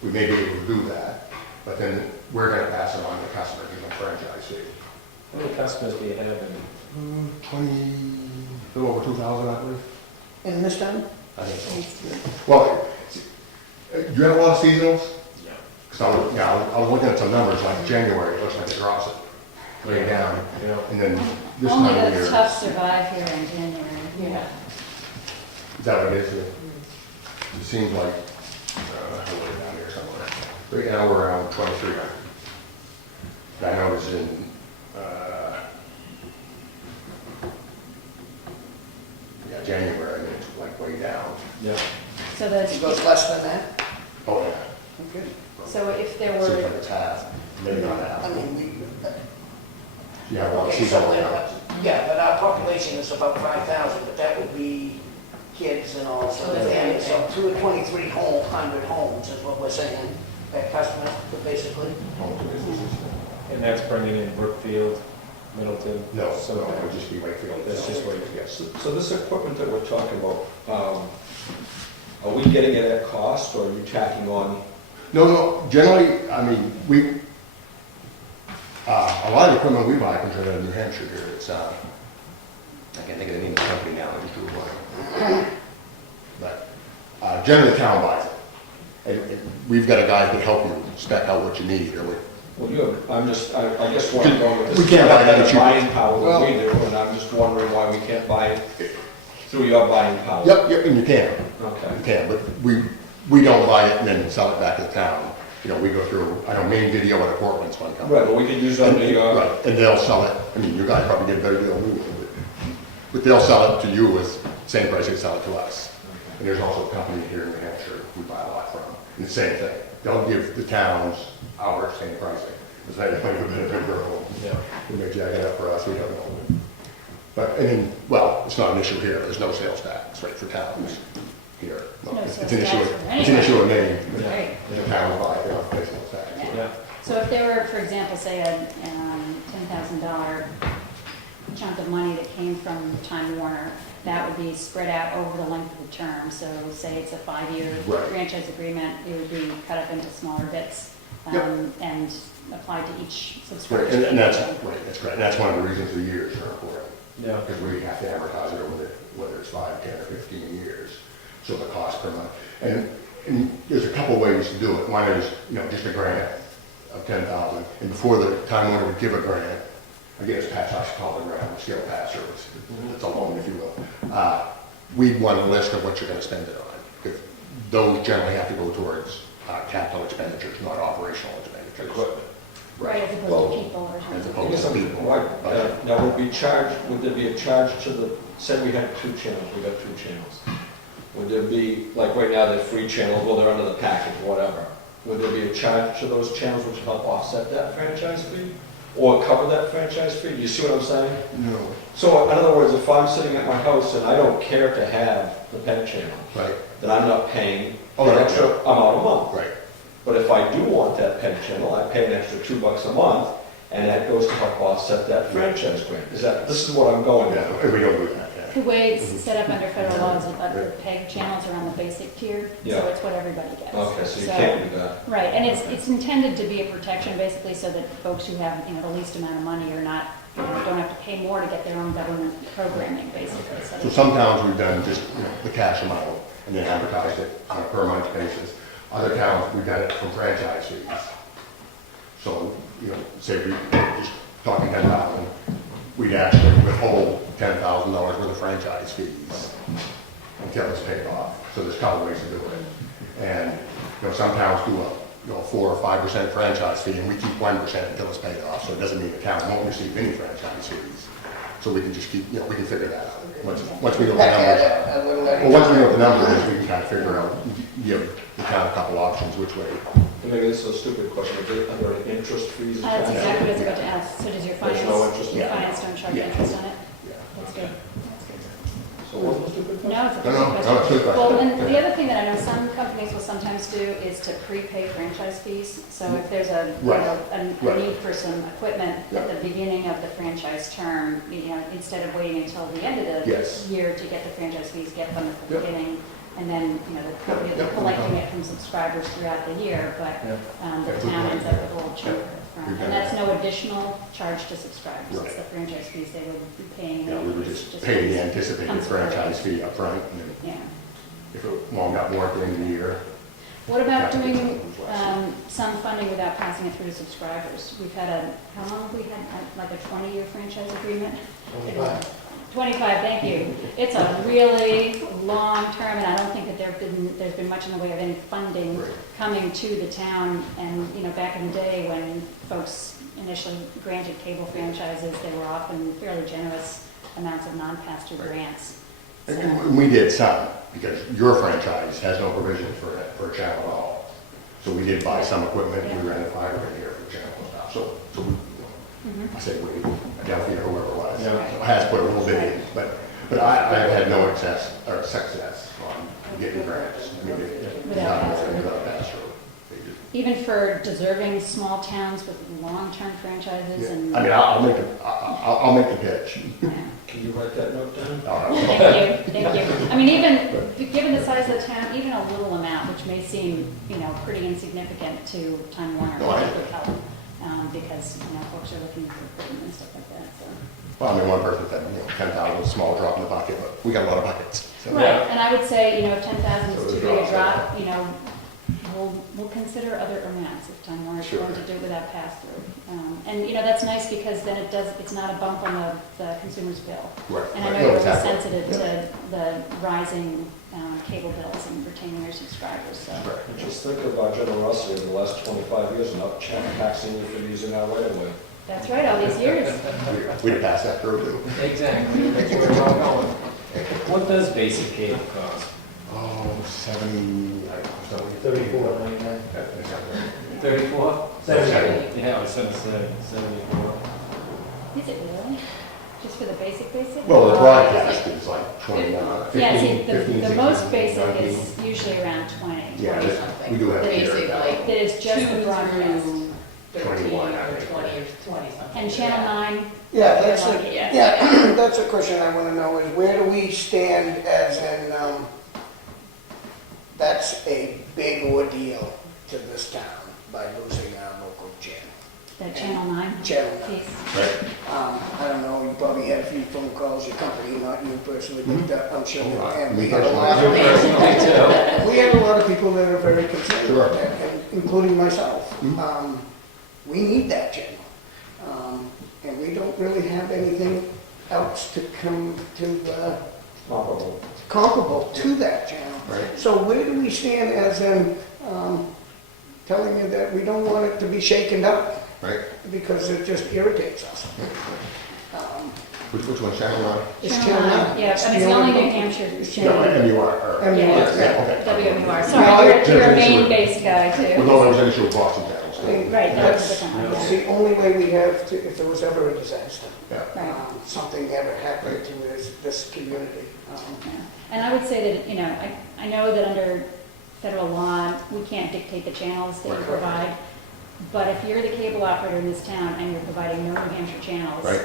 we may be able to do that, but then we're gonna pass it on to the customer, give them a franchise fee. How many customers do you have in? 20, a little over 2,000, I believe. In this town? I think so. Well, do you have a lot of seasonals? Yeah. Because I was looking at some numbers, like January, it looks like it drops it way down. Yeah. And then this Only time of the year, tough survive here in January. Yeah. is that what it is? It seems like, I wrote it down here somewhere. Right now, we're around 2,300. I noticed in, January, it's like way down. Yeah. So It goes less than that? Oh, yeah. Okay. so if there Seems were, like it's half, maybe not I half. mean, You have a lot of okay, so, seasonal accounts. yeah, but our population is about 5,000, but that would be kids and all, so Okay. so 2,300 homes is what we're saying, that customers, basically. Home businesses. And that's bringing in Brookfield, Middleton? No, So no, it would just be Wakefield. That's just Wakefield. Yes. So this equipment that we're talking about, are we getting it at cost or are you tacking on? No, generally, I mean, a lot of the equipment we buy comes out of New Hampshire here. It's, I can't think of the name of the company now, I just drew one. But generally the town buys it. And we've got a guy who can help you spec out what you need or what. Well, I guess what I'm going with this. We can't buy it any You have cheaper. better buying power Well- than we do, and I'm just wondering why we can't buy it through your buying power. Yep, and you can. Okay. You can, but we don't buy it and then sell it back to the town. We go through, main video at a Portland's one company. Right, but we could use under your, Right, and they'll sell it, you guys probably get a better deal than we do, but they'll sell it to you with same price they sell it to us. And there's also a company here in New Hampshire we buy a lot from, and the same thing. They'll give the towns our same pricing. It's like a bit of a girl. Yeah. They may jack it up for us, we don't know. But, well, it's not an issue here, there's no sales tax, right, for towns here. Well, No it's sales an issue, tax for it's an issue of Maine. right. The towns buy, they don't pay sales tax. Yeah. So if there were, for example, say a $10,000 chunk of money that came from Time Warner, that would be spread out over the length of the term. So say it's a 5-year Right. franchise agreement, it would be cut up into smaller bits Yep. and applied to each Right, subscription. and that's, right, that's correct, and that's one of the reasons the years are important. Yeah. Because we have to amortize it over whether it's 5, 10, or 15 years. So the cost per month. And there's a couple ways to do it. One is, just a grant of 10,000. And before the time owner would give a grant, I guess Pat's actually called a grant, a skill pass, or it's a loan, if you will. We'd want a list of what you're going to spend it on. Because those generally have to go towards capital expenditures, not operational expenditures. Equipment. Right, as opposed Well, to people or as something. opposed- I guess now would there be a charge to the, say we had 2 channels, we got 2 channels. Would there be, like right now, they're free channels, well, they're under the package, whatever. Would there be a charge to those channels which help offset that franchise fee? Or cover that franchise fee? You see what I'm saying? No. So in other words, if I'm sitting at my house and I don't care to have the Penn channel, Right. then I'm not paying Oh, an no, extra amount a month. Right. But if I do want that Penn channel, I pay an extra $2 a month, and that goes to help offset that franchise grant. This is what I'm going Yeah, with. if we don't do that, The way it's set up under federal law is that the PEG channels are on the basic tier, Yeah. so it's what everybody gets. Okay, so you can't do that. Right, and it's intended to be a protection basically so that folks who have, the least amount of money are not, don't have to pay more to get their own government programming basically. So some towns we've done just, the cash amount and then advertised it on a per month basis. Other towns, we've done it from franchise fees. So, say we just talking 10,000, we'd actually withhold $10,000 worth of franchise fees until it's paid off. So there's a couple ways to do it. And, some towns do a 4 or 5% franchise fee and we keep 1% until it's paid off. So it doesn't mean the town won't receive any franchise fees. So we can just keep, we can figure that out. Once we know the numbers. Well, once we know what the number is, we can kind of figure out, give the town a couple options, which way. Maybe this is a stupid question, but are there any interest fees? That's exactly what I was about to ask. So does your There's finance, no interest in your that? finance don't charge Yeah. interest on it? Yeah. That's good. So what was the stupid question? No, it's a No, good no, question. no, it's a good question. Well, and the other thing that I know some companies will sometimes do is to prepay franchise fees. So if there's a, Right. a Right. need for some equipment Yeah. at the beginning of the franchise term, instead of waiting until the end of the Yes. year to get the franchise fees, get them at the Yep. beginning. And then, the company will be Yep. collecting it from subscribers throughout the year, but Yeah. the Yeah, town we've ends done up with a little chunk Yep. up front. We've And done that's no additional charge to subscribers. It's Right. the franchise fees they would be paying. We would just pay the anticipated franchise fee up front, and then Yeah. if it wound up more at the end of the year. What about Yeah. doing some funding without passing it through to subscribers? We've had how long have we had, like a 20-year franchise agreement? 25, thank you. It's a really long term, and I don't think that there's been much in the way of any funding Right. coming to the town. And, back in the day when folks initially granted cable franchises, they were often fairly generous amounts of non-pass-through grants. So- And we did some, because your franchise has no provision for a channel at all. So we did buy some equipment, we ran a fiber in here for channel and stuff. So we, I say we, Adelphia or whoever it was, Yeah. has put a little bit in, but I had no success on getting grants. I mean, Without pass-through. without pass-through. They just- Even for deserving small towns with long-term franchises Yeah. and. I mean, I'll make the pitch. Yeah. Can you write that note down? Thank you. I mean, even, given the size of the town, even a little amount, which may seem, pretty insignificant to Time Warner, No, I- would help. Because, folks are looking for equipment and stuff like that, so. Well, I mean, one person said, 10,000 is a small drop in the bucket, but we got a lot of buckets. So. Right, and I would say, if 10,000 So is the too big a drop. drop, we'll consider other amounts if Time Warner's Sure. willing to do it without pass-through. And, that's nice because then it's not a bump on the consumer's bill. Right. And I right. know No, you're exactly. sensitive to the rising cable bills and retaining your subscribers, so. Right. Just think of our generosity in the last 25 years, not taxing you for using our right of way. That's right, all these years. We'd have passed that through too. Exactly, that's where we're all going. What does basic cable cost? Oh, 70, I don't know. 34.99. 34? 70. Yeah, I was gonna say 74. Is it really? Just for the basic? Well, the broadcast is like 29, 15, Yeah, see, 15, the 16, most basic 19. is usually around 20. Yeah, 20 this- something. we do have. Basic, like, That is just the 2 broadcast. through 13 21, I or think. 20 or 20 something. And Channel 9? Yeah, that's Like a, it, yeah, that's a question I want to know is where do we stand as in, that's a big ordeal to this town by losing our local gym. The Channel 9 Channel 9. piece. Right. I don't know, you probably had a few phone calls, your company, not you personally, but I'm sure you have. Me We had a personally. lot we had a lot of people that are very concerned, Sure. and including myself. Mhm. We need that channel. And we don't really have anything else to come to, Comparable. comparable to that channel. Right. So where do we stand as in, telling you that we don't want it to be shaken up? Right. Because it just irritates us. Which one, Channel 9? It's Channel 9. Yeah, I mean, it's the only New Hampshire No, channel. MUR. or- MUR, Yeah, Okay. WMUR. No, Sorry, you're a there's an issue Maine-based guy Well, too. no, there was an issue with Boston channels. too. Right, that's a That's different one. that's the only way we have to, if there was ever a disaster, Yeah. Right. something ever happened to this community. Yeah. And I would say that, I know that under federal law, we can't dictate the channels that you Right. provide, but if you're the cable operator in this town and you're providing no New Hampshire channels, Right.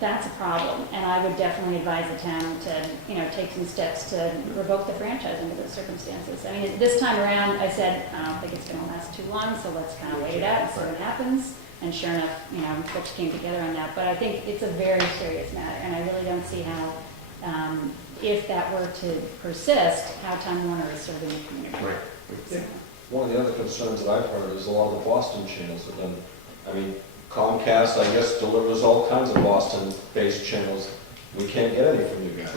that's a problem. And I would definitely advise the town to, take some steps to revoke the franchise under those circumstances. I mean, this time around, I said, I don't think it's gonna last too long, so let's kind of wait it out and see what happens. And sure enough, folks came together on that. But I think it's a very serious matter, and I really don't see how, if that were to persist, how Time Warner is serving the community. Right. So, One of the other concerns that I've heard is a lot of the Boston channels have been, Comcast, I guess, delivers all kinds of Boston-based channels. We can't get any from you guys.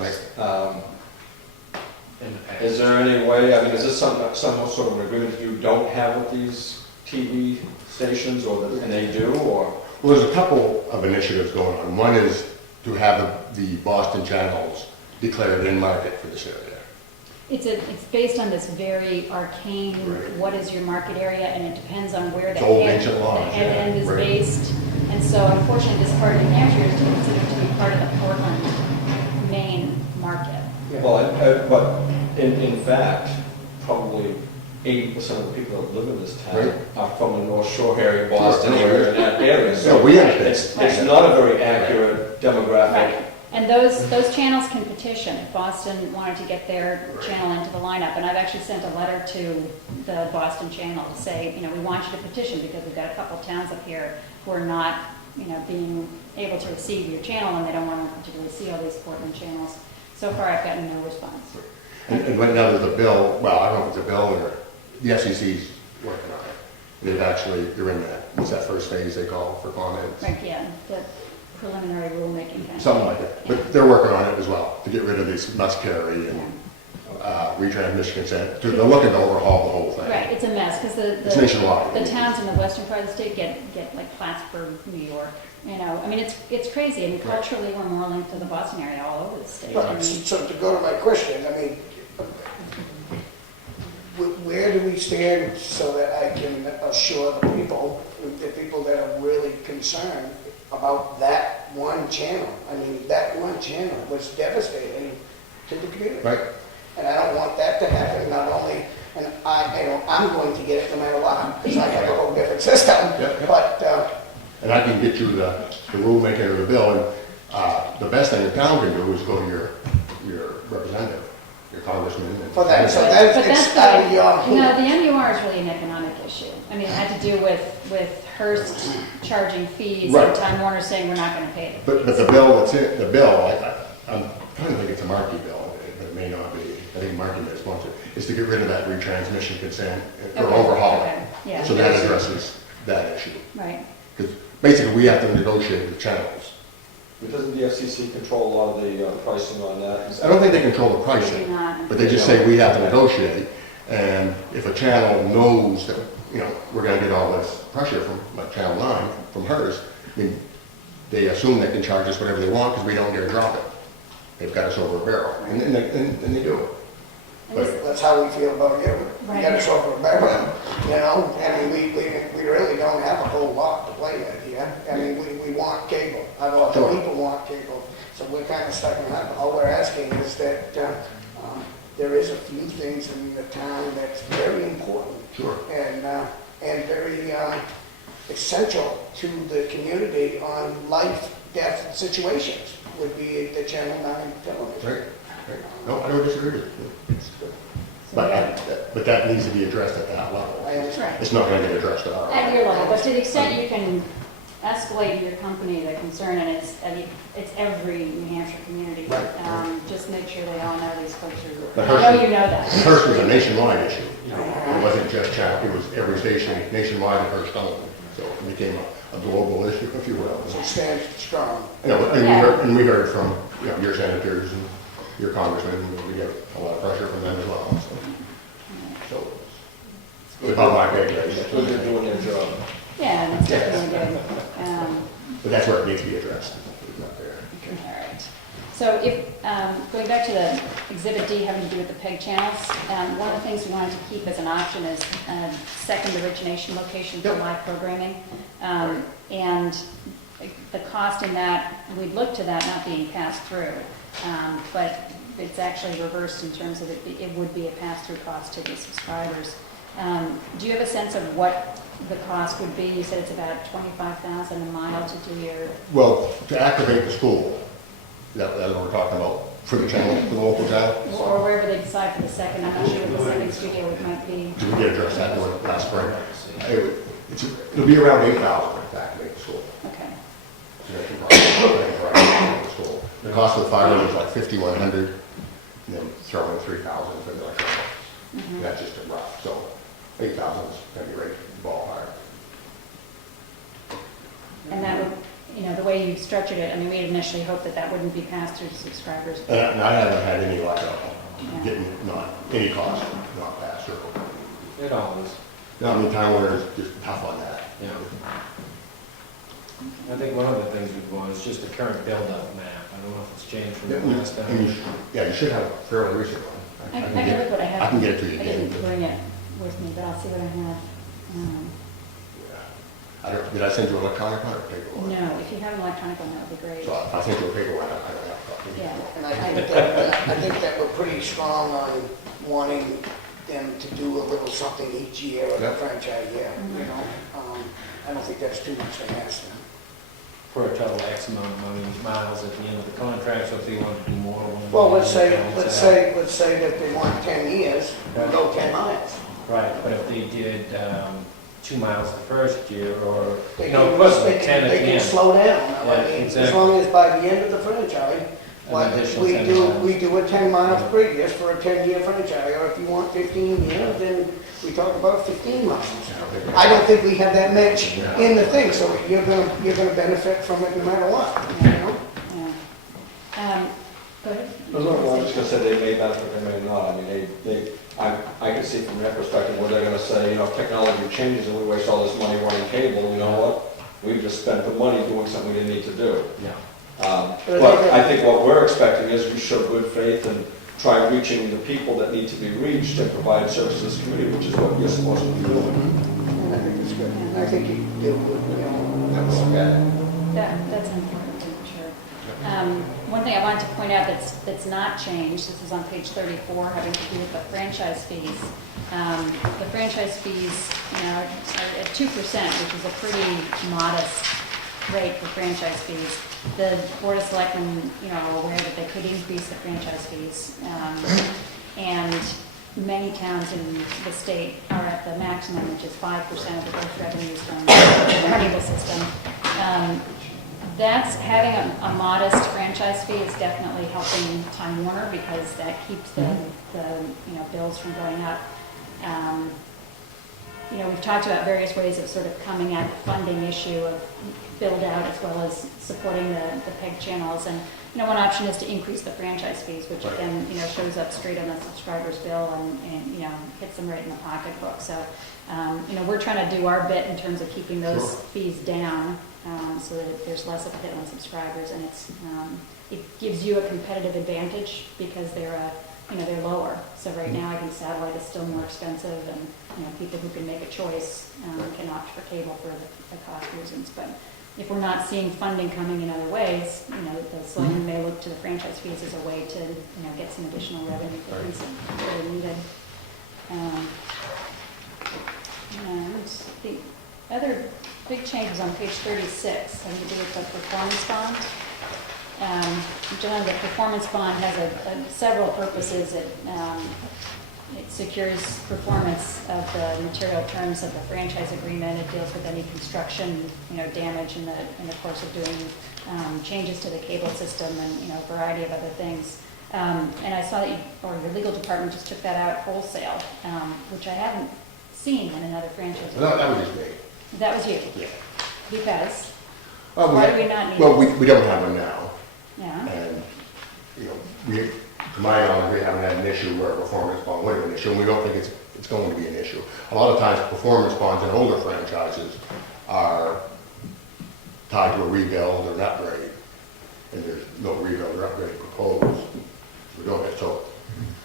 Is there any way, is this some sort of an agreement that you don't have with these TV stations, and they do, or? Well, there's a couple of initiatives going on. One is to have the Boston channels declared in market for this area. It's based on this very arcane, Right. what is your market area, and it depends on where the It's old head, ancient laws, the head yeah, end is right. based. And so unfortunately, this part of New Hampshire is considered to be part of the Portland, Maine market. Well, but in fact, probably 80% of the people that live in this town Right. are from the North Shore area, Boston area, in that area. Yeah, So we understand. it's not a very accurate demographic. Right, and those channels can petition if Boston wanted to get their channel into the lineup. And I've actually sent a letter to the Boston channel to say, we want you to petition because we've got a couple of towns up here who are not, being able to receive your channel, and they don't want to particularly see all these Portland channels. So far, I've gotten no response. And right now there's a bill, well, I don't know if it's a bill or, the FCC's working on it. They're in that, what's that first phase they call for comments? Right, yeah, the preliminary rulemaking kind of. Something like that. But they're working on it as well, to get rid of this must carry and retransmission consent. They're looking to overhaul the whole thing. Right, it's a mess, because It's nationwide. the towns in the western part of the state get like Plattsburgh, New York, it's crazy. I mean, culturally, we're more linked to the Boston area all over the state. I But, mean, so to go to my question, where do we stand so that I can assure the people that are really concerned about that one channel? That one channel was devastating to the community. Right? And I don't want that to happen, not only, and I'm going to get it no matter what, because I have a whole different system. Yep. But, And I can get you the rulemaking of the bill, and the best thing the town can do is go to your representative, your congressman. and- for that, so But that's, that's it's out of your. No, the MUR is really an economic issue. I mean, it had to do with Hearst charging fees Right. and Time Warner saying we're not going to pay the fees. But the bill that's in, I'm trying to think it's a Markey bill, but it may not be. I think Markey may sponsor it, is to get rid of that retransmission consent or Okay, overhaul okay, it. yeah. So that addresses that issue. Right. Because basically, we have to negotiate with channels. But doesn't the FCC control a lot of the pricing on that? I don't think they control the Maybe pricing, not. but they just say we have to negotiate. And if a channel knows that, we're gonna get all this pressure from like Channel 9, from hers, they assume they can charge us whatever they want because we don't get a drop it. They've got us over a barrel, and they do it. And this- That's how we feel about you. We Right. got us over a barrel, we really don't have a whole lot to play with here. We want cable, a lot Sure. of people want cable, so we're kind of stuck in that. All we're asking is that there is a few things in the town that's very important Sure. and very essential to the community on life, death situations, would be the Channel 9 television. Right, right. No, I don't disagree with you. It's good. So we have- But that needs to be addressed at that level. Right. It's not gonna get addressed at our At level. your level, but to the extent you can escalate your company the concern, and I mean, it's every New Hampshire community. Right. Just make sure they all know these folks But are, I know you know that. Hearst was a nationwide issue. It wasn't just Chapel, it was every station nationwide at Hearst only. So it became a global issue, if you will. So stand strong. You know, Yeah. and we heard from, you know, your senators and your congressmen, and we get a lot of pressure from them as well, so. It's above my pay grade. It's good they're doing their job. Yeah, and it's definitely good. But that's where it needs to be addressed. It's not there. All right. So if, going back to the Exhibit D having to do with the PEG channels, one of the things we wanted to keep as an option is a second origination location for Yep. live programming. And the cost in that, we'd look to that not being passed through, but it's actually reversed in terms of it would be a pass-through cost to the subscribers. Do you have a sense of what the cost would be? You said it's about $25,000 a mile to do your, Well, to activate the school, that's what we're talking about, for the channel, for the local channel, or wherever they decide for the second. I'm not sure what the second studio might be. we did address that last spring. It'll be around 8,000 to activate the school. Okay. The cost of the fiber was like 5,100, and then throw in 3,000 for the electronics. Mhm. That's just a rough, so 8,000 is gonna be right ballpark. And that would, the way you structured it, I mean, we had initially hoped that that wouldn't be passed through to subscribers. And I haven't had any luck at all, Yeah. getting not, any cost, not passed through. It always, No, I mean, Time Warner is just tough on that. yeah. I think one of the things we'd want is just the current build-up map. I don't know if it's changed from the last And you time. should- Yeah, you should have a fairly recent one. I can look what I have. I can get it to you I again. didn't bring it with me, but I'll see what I have. Did I send you an electronic one or paper one? No, if you have an electronic one, that would be great. So if I sent you a paper one, I don't have a copy. Yeah. And I think that we're pretty strong on wanting them to do a little something each year of the Yep. franchise year, you know? I don't think that's too much to ask them. For a total X amount of money, miles at the end of the contract, so if they want to do more. Well, let's say that they want 10 years, go 10 miles. Right, but if they did 2 miles the first year, or, They you know, can- plus they 10 can- at the They can end. slow down. Yeah, I mean, as exactly. long as by the end of the franchise, An like additional we 10 do, miles. we do a 10 miles previous for a 10-year franchise, or if you want 15 years, then we talk about 15 miles. I don't think we have that much in the thing, so you're gonna benefit from it no matter what, you know? Yeah. Go ahead. I'm just gonna say they may benefit, they may not. I mean, I can see from their perspective where they're gonna say, if technology changes and we waste all this money running cable, you know what? We just spent the money doing something we didn't need to do. Yeah. But I think what we're expecting is we show good faith and try reaching the people that need to be reached and provide services to this community, which is what you're supposed to be doing. I think it's good. I think you do, you know, That's okay. That's important, for sure. One thing I wanted to point out that's not changed, this is on page 34, having to do with the franchise fees. The franchise fees, are at 2%, which is a pretty modest rate for franchise fees. The Board of Selectmen, are aware that they could increase the franchise fees. And many towns in the state are at the maximum, which is 5% of the gross revenues from the cable system. That's having a modest franchise fee is definitely helping Time Warner because that keeps the bills from going up. We've talked about various ways of sort of coming at the funding issue of build out as well as supporting the PEG channels. And one option is to increase the franchise fees, which Right. again shows up straight on the subscriber's bill and hits them right in the pocketbook. So we're trying to do our bit in terms of keeping those Sure. fees down. So that there's less of a hit on subscribers, and it gives you a competitive advantage because they're lower. So right now, I think satellite is still more expensive, and people who can make a choice can opt for cable for the cost reasons. But if we're not seeing funding coming in other ways, the selectmen may look to the franchise fees as a way to get some additional revenue for things that are needed. And the other big change is on page 36, having to do with the performance bond. John, the performance bond has several purposes. it secures performance of the material terms of the franchise agreement. It deals with any construction, damage in the course of doing changes to the cable system and, a variety of other things. And I saw that your legal department just took that out wholesale, which I haven't seen in another franchise agreement. That was just me. That was you, Yeah. because, Well, why do we not need? Well, we don't have them now. Yeah, And, to my knowledge, we haven't had an issue where a performance bond would have been an issue, and we don't think it's going to be an issue. A lot of times, performance bonds in older franchises are tied to a rebuild or an upgrade, and there's no rebuild or upgrade proposed. We're doing it, so,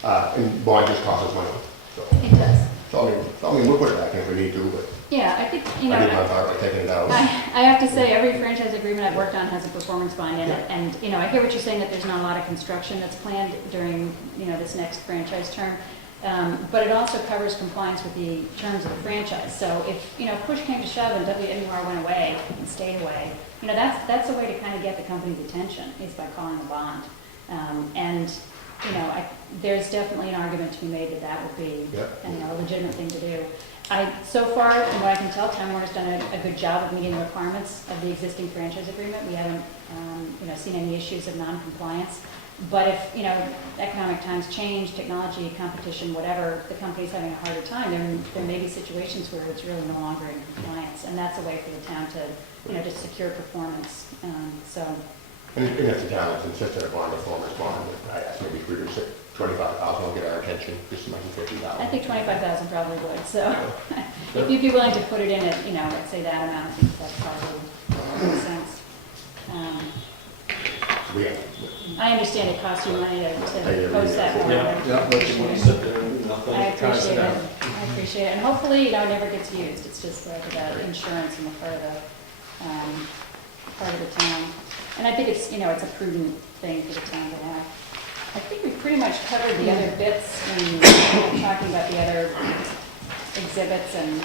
and bond just costs us money, so. it does. So, I mean, we'll put it back in if we need to, but Yeah, I think, I did my part by taking it out. I have to say, every franchise agreement I've worked on has a performance bond in it. And, I hear what you're saying, that there's not a lot of construction that's planned during, this next franchise term. But it also covers compliance with the terms of the franchise. So if, push came to shove and WNUR went away and stayed away, that's a way to kind of get the company's attention, is by calling a bond. There's definitely an argument to be made that would be, a legitimate thing to do. So far, from what I can tell, Time Warner's done a good job of meeting the requirements of the existing franchise agreement. We haven't, seen any issues of non-compliance. But if, economic times change, technology, competition, whatever, the company's having a harder time, there may be situations where it's really no longer in compliance. And that's a way for the town to, just secure performance. And if the town is insistent upon a performance bond, I asked maybe if we could say 25,000 will get our attention, just to make it 50,000. I think 25,000 probably would. So if you'd be willing to put it in at, let's say that amount, I think that probably makes sense. I understand it costs you money to post that warrant. Yeah, let you want to sit there and do nothing. I appreciate it. I appreciate it. And hopefully, it never gets used. It's just like about insurance on the part of the town. And I think it's, it's a prudent thing for the town to have. I think we pretty much covered the other bits in talking about the other exhibits and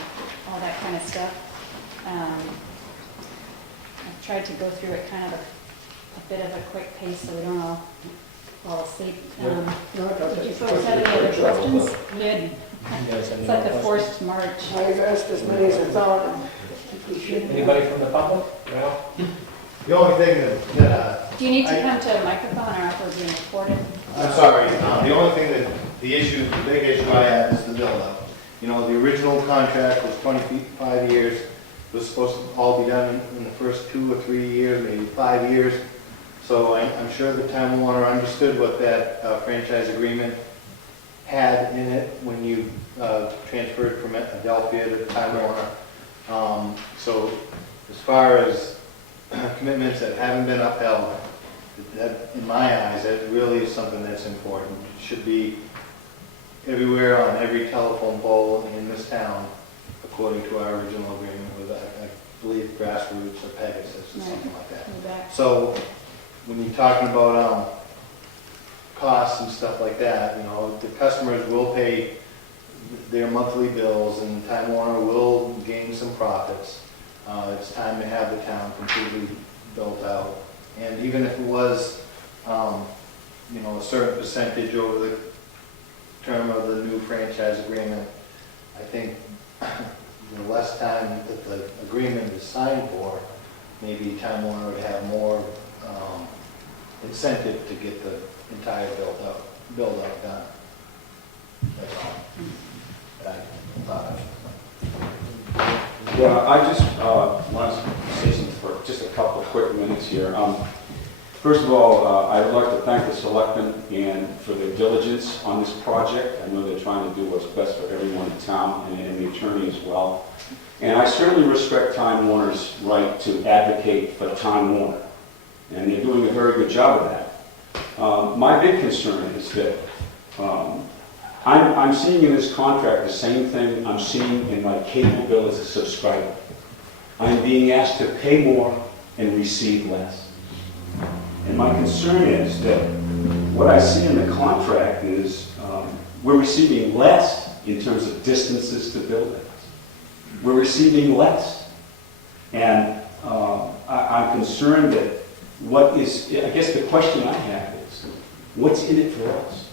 all that kind of stuff. I've tried to go through it kind of a bit of a quick pace so we don't all fall asleep. Did you folks have any other questions? Good. It's like the forced march. I've asked as many as I thought. Anybody from the public? No? The only thing that, Do you need to come to a microphone or after being recorded? I'm sorry, the only thing that, the big issue I have is the build-up. The original contract was 25 years, it was supposed to all be done in the first 2 or 3 years, maybe 5 years. So I'm sure the Time Warner understood what that franchise agreement had in it when you transferred from Adelphia to Time Warner. So as far as commitments that haven't been upheld, that, in my eyes, that really is something that's important. It should be everywhere on every telephone pole in this town, according to our original agreement with, I believe, Grassroots or Pegasus or something like that. So when you're talking about costs and stuff like that, the customers will pay their monthly bills and Time Warner will gain some profits. It's time to have the town completely built out. And even if it was, a certain percentage over the term of the new franchise agreement, I think the less time that the agreement is signed for, maybe Time Warner would have more incentive to get the entire build-up done. That's all. I thought of. Yeah, I just want to say something for just a couple of quick minutes here. First of all, I would like to thank the selectmen and for their diligence on this project. I know they're trying to do what's best for everyone in town and the attorney as well. And I certainly respect Time Warner's right to advocate for Time Warner. And they're doing a very good job of that. My big concern is that I'm seeing in this contract the same thing I'm seeing in my cable bill as a subscriber. I'm being asked to pay more and receive less. And my concern is that what I see in the contract is we're receiving less in terms of distances to buildings. We're receiving less. And I'm concerned that I guess the question I have is, what's in it for us?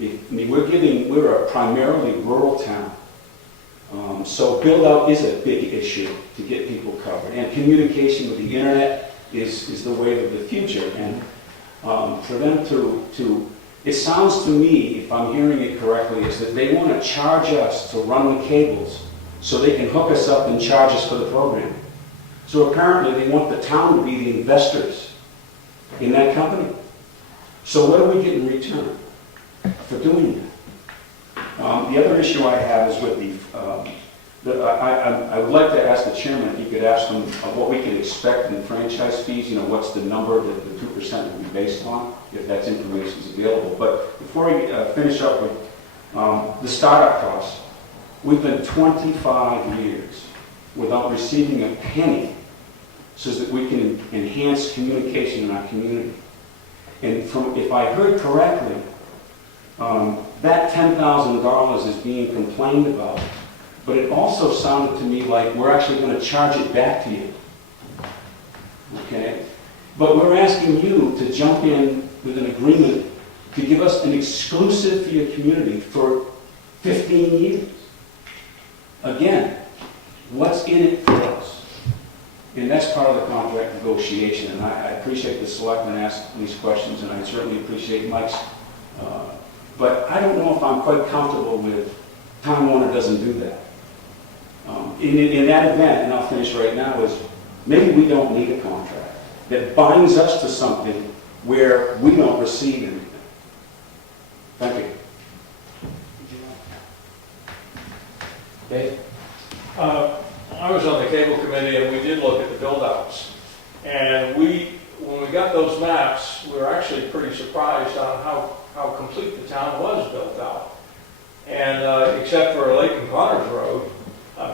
I mean, we're a primarily rural town. So build out is a big issue to get people covered. And communication with the internet is the wave of the future. And for them to, it sounds to me, if I'm hearing it correctly, is that they want to charge us to run the cables so they can hook us up and charge us for the program. So apparently they want the town to be the investors in that company. So what do we get in return for doing that? The other issue I have is with I would like to ask the chairman if he could ask them what we can expect in franchise fees, what's the number that the 2% will be based on, if that information is available. But before we finish up with the startup costs, we've been 25 years without receiving a penny so that we can enhance communication in our community. And if I heard correctly, that $10,000 is being complained about, but it also sounded to me like we're actually going to charge it back to you. Okay? But we're asking you to jump in with an agreement to give us an exclusive for your community for 15 years. Again, what's in it for us? And that's part of the contract negotiation. And I appreciate the selectmen asking these questions, and I certainly appreciate Mike's. But I don't know if I'm quite comfortable with Time Warner doesn't do that. In that event, and I'll finish right now, is maybe we don't need a contract that binds us to something where we don't receive anything. Thank you. Dave? I was on the cable committee and we did look at the build-outs. And when we got those maps, we were actually pretty surprised on how complete the town was built out. And except for Lake and Connors Road,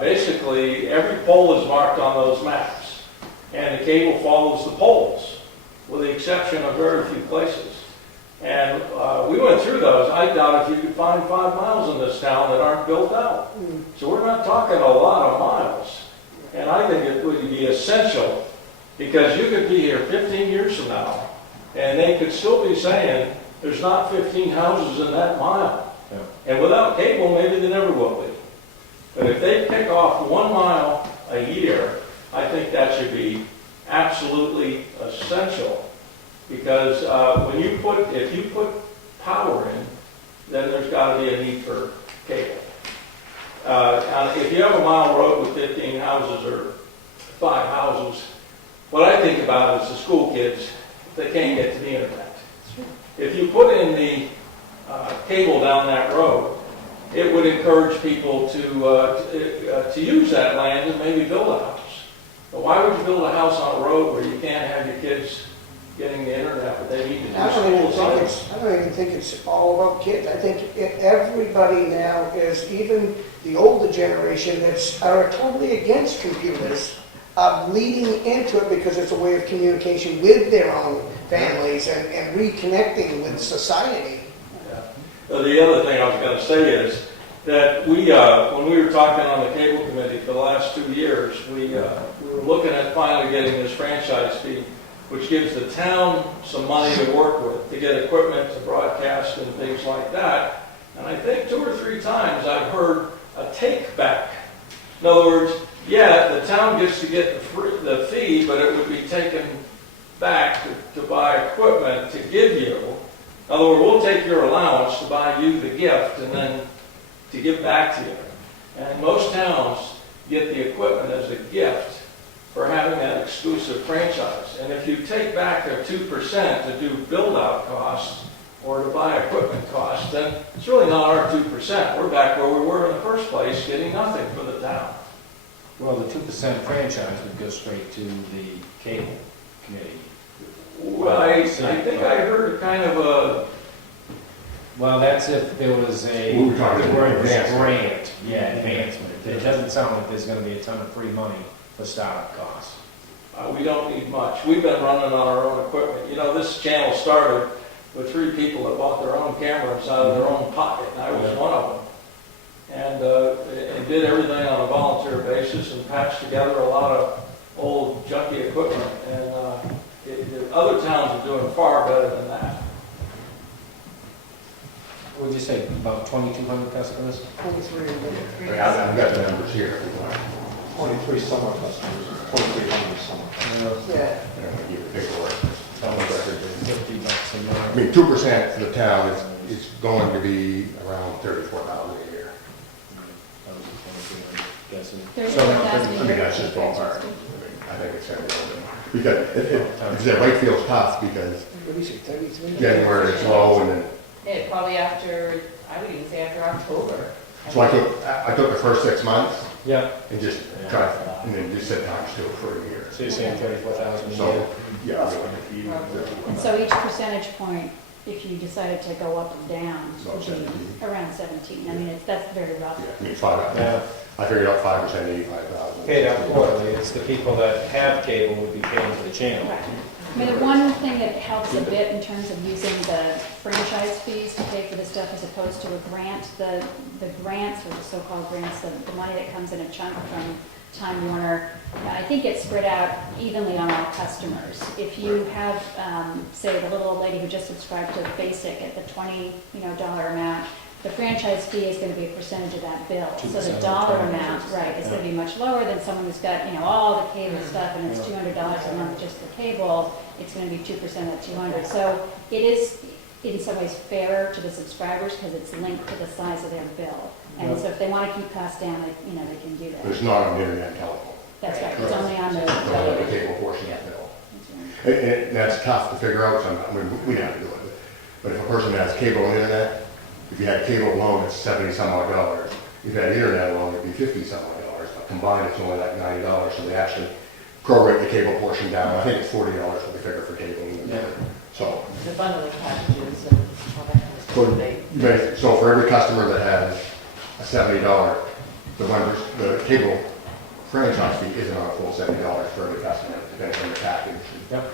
basically every pole is marked on those maps. And the cable follows the poles, with the exception of very few places. And we went through those. I doubt if you could find 5 miles in this town that aren't built out. So we're not talking a lot of miles. And I think it would be essential, because you could be here 15 years from now, and they could still be saying, there's not 15 houses in that mile. Yeah. And without cable, maybe there never will be. But if they pick off 1 mile a year, I think that should be absolutely essential. Because if you put power in, then there's got to be a need for cable. If you have a mile road with 15 houses or 5 houses, what I think about is the school kids, they can't get to the internet. If you put in the cable down that road, it would encourage people to use that land and maybe build a house. But why would you build a house on a road where you can't have your kids getting the internet, but they need to do school? I don't even think it's all about kids. I think everybody now is, even the older generation that are totally against computers, are leading into it because it's a way of communication with their own families and reconnecting with society. Yeah. The other thing I was going to say is that when we were talking on the cable committee for the last 2 years, we were looking at finally getting this franchise fee, which gives the town some money to work with, to get equipment to broadcast and things like that. And I think 2 or 3 times I've heard a take back. In other words, yeah, the town gets to get the fee, but it would be taken back to buy equipment to give you. In other words, we'll take your allowance to buy you the gift and then to give back to you. And most towns get the equipment as a gift for having that exclusive franchise. And if you take back a 2% to do build-out costs or to buy equipment costs, then it's really not our 2%. We're back where we were in the first place, getting nothing for the town. Well, the 2% franchise would go straight to the cable committee. Well, I think I heard kind of a... Well, that's if there was a We were talking about advancement. grant. Yeah, advancement. It doesn't sound like there's going to be a ton of free money for startup costs. We don't need much. We've been running on our own equipment. You know, this channel started with 3 people that bought their own cameras out of their own pocket, and I was one of them. And did everything on a volunteer basis and patched together a lot of old junky equipment. And the other towns are doing far better than that. Would you say about 2,200 customers? 23 I mean, I've got the numbers here. 23 summer customers, 2,300 summer. Yeah. I don't want to give you paperwork. $50 a month. I mean, 2% for the town is going to be around 34,000 a year. Guessing. I mean, that's just ballpark. I mean, I think it's going to be a little bit more. Because Wakefield's tough because What do you say, 33? January it's low and then, Yeah, probably after, I would even say after October. so I took the first 6 months Yeah, and just tried, and then just said times two for a year. so you're saying 34,000 a year? So, yeah. And so each percentage point, if you decided to go up or down, About would be 17. around 17. I mean, that's very rough. Yeah, I mean, 5, Yeah. I figured out 5%, 85,000. Paid out quarterly, it's the people that have cable would be paying for the channel. Right. I mean, the one thing that helps a bit in terms of using the franchise fees to pay for the stuff as opposed to a grant, the grants, or the so-called grants, the money that comes in a chunk from Time Warner, I think it's spread out evenly on all customers. If you have, say, the little old lady who just subscribed to Basic at the $20 amount, the franchise fee is going to be a percentage of that bill. So the 2% dollar of the amount, right, is going to be much lower than someone who's got, all the cable stuff and it's $200 a month just for cable. It's going to be 2% of that 200. So it is in some ways fairer to the subscribers because it's linked to the size of their bill. And so if they want to keep costs down, they can do But that. it's not on the internet and telephone. That's right, it's only on the. It's only on the cable portion of the bill. And that's tough to figure out sometimes. I mean, we have to do it. But if a person has cable and internet, if you had cable alone, it's 70 some odd dollars. If you had internet alone, it'd be 50 some odd dollars. But combined, it's only like $90. So they actually prorate the cable portion down. I think it's $40 for the figure for cable and internet. So, The bundling packages and all that kind of stuff. so for every customer that has a $70, the cable franchise fee isn't on a full $70 for every customer, depending on the package. Yep.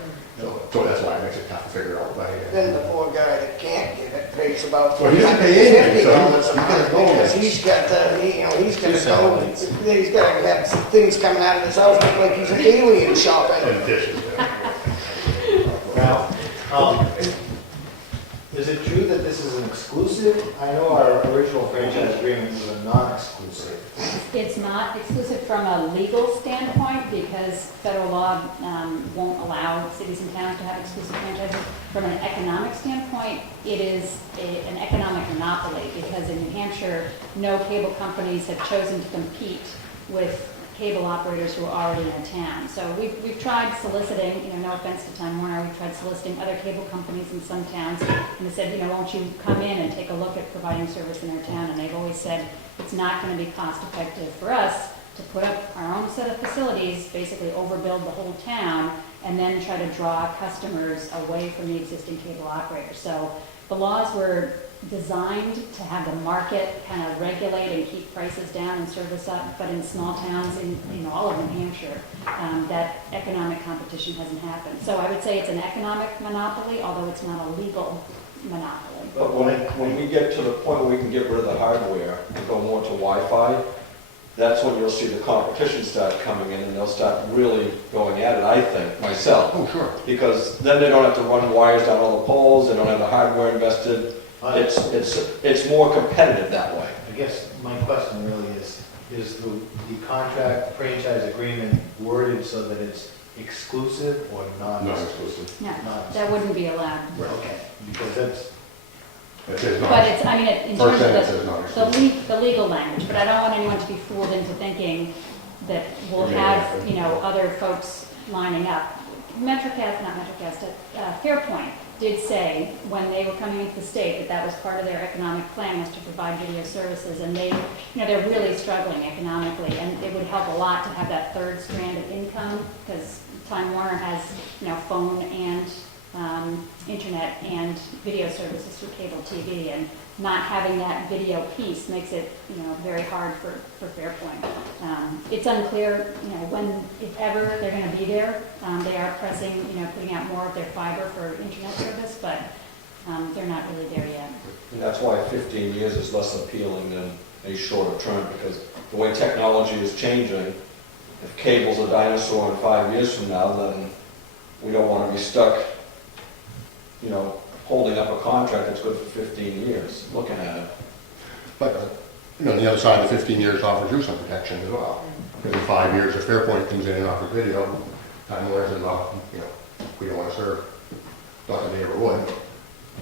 So that's why it makes it tough to figure out. Then the poor guy that can't get it pays about Well, he doesn't pay anything, so $50 a he's month gonna go. because he's got he's Two got satellites. to have things coming out of his house look like he's an alien shopping. And dishes. Now, is it true that this is an exclusive? I know our original franchise agreement was a non-exclusive. It's not exclusive from a legal standpoint because federal law won't allow cities and towns to have exclusive franchises. From an economic standpoint, it is an economic monopoly because in New Hampshire, no cable companies have chosen to compete with cable operators who are already in a town. So we've tried soliciting, no offense to Time Warner, we've tried soliciting other cable companies in some towns, and they said, won't you come in and take a look at providing service in our town? And they've always said, it's not going to be cost effective for us to put up our own set of facilities, basically overbuild the whole town, and then try to draw customers away from the existing cable operators. So the laws were designed to have the market kind of regulate and keep prices down and service up, but in small towns in all of New Hampshire, that economic competition hasn't happened. So I would say it's an economic monopoly, although it's not a legal monopoly. But when we get to the point where we can get rid of the hardware and go more to Wi-Fi, that's when you'll see the competition start coming in and they'll start really going at it, I think, myself. Oh, sure. Because then they don't have to run wires down all the poles, they don't have the hardware invested. It's more competitive that way. I guess my question really is the contract franchise agreement worded so that it's exclusive or non-exclusive? Non-exclusive. No, that wouldn't be allowed. Okay, because that's, It says But non, it's, in first terms sentence says of non-exclusive. the legal language, but I don't want anyone to be fooled into thinking that we'll have, other folks lining up. Fairpoint did say when they were coming into the state that was part of their economic plan was to provide video services, and they're really struggling economically, and it would help a lot to have that third strand of income, because Time Warner has, phone and internet and video services through cable TV, and not having that video piece makes it, very hard for Fairpoint. It's unclear, when, if ever, they're going to be there. They are pressing, putting out more of their fiber for internet service, but they're not really there yet. And that's why 15 years is less appealing than a shorter term, because the way technology is changing, if cable's a dinosaur in 5 years from now, then we don't want to be stuck, holding up a contract that's good for 15 years, looking at it. But, the other side of the 15 years offers you some protection as well. Because in 5 years, if Fairpoint comes in and offers video, Time Warner says, well, we don't want to serve. Not that they ever would, but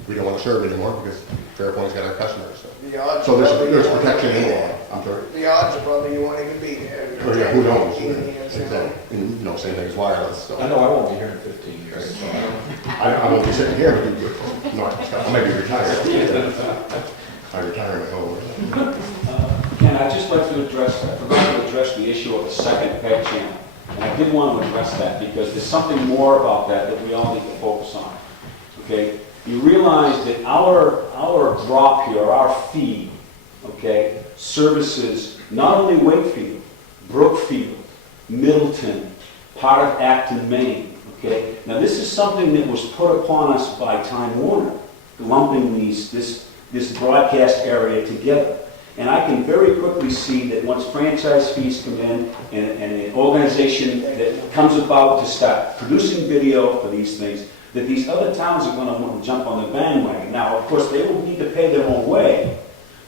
we don't want to serve anymore because Fairpoint's got our customers. The odds So are probably there's you won't protection even be in there. there. I'm sorry. The odds are probably you won't even be there. Oh, yeah, who knows? 15 years, you know. And, same thing as wireless. So. I know I won't be here in 15 years, so I don't. I won't be sitting here, but I may be retired. My retirement over. Ken, I'd just like to address, I forgot to address the issue of the second peg channel. And I did want to address that because there's something more about that we all need to focus on. Okay? You realize that our drop here, our feed, okay, services not only Wakefield, Brookfield, Middleton, part of Acton, Maine. Okay? Now this is something that was put upon us by Time Warner, lumping this broadcast area together. And I can very quickly see that once franchise fees come in and an organization that comes about to start producing video for these things, that these other towns are going to want to jump on the bandwagon. Now, of course, they will need to pay their own way,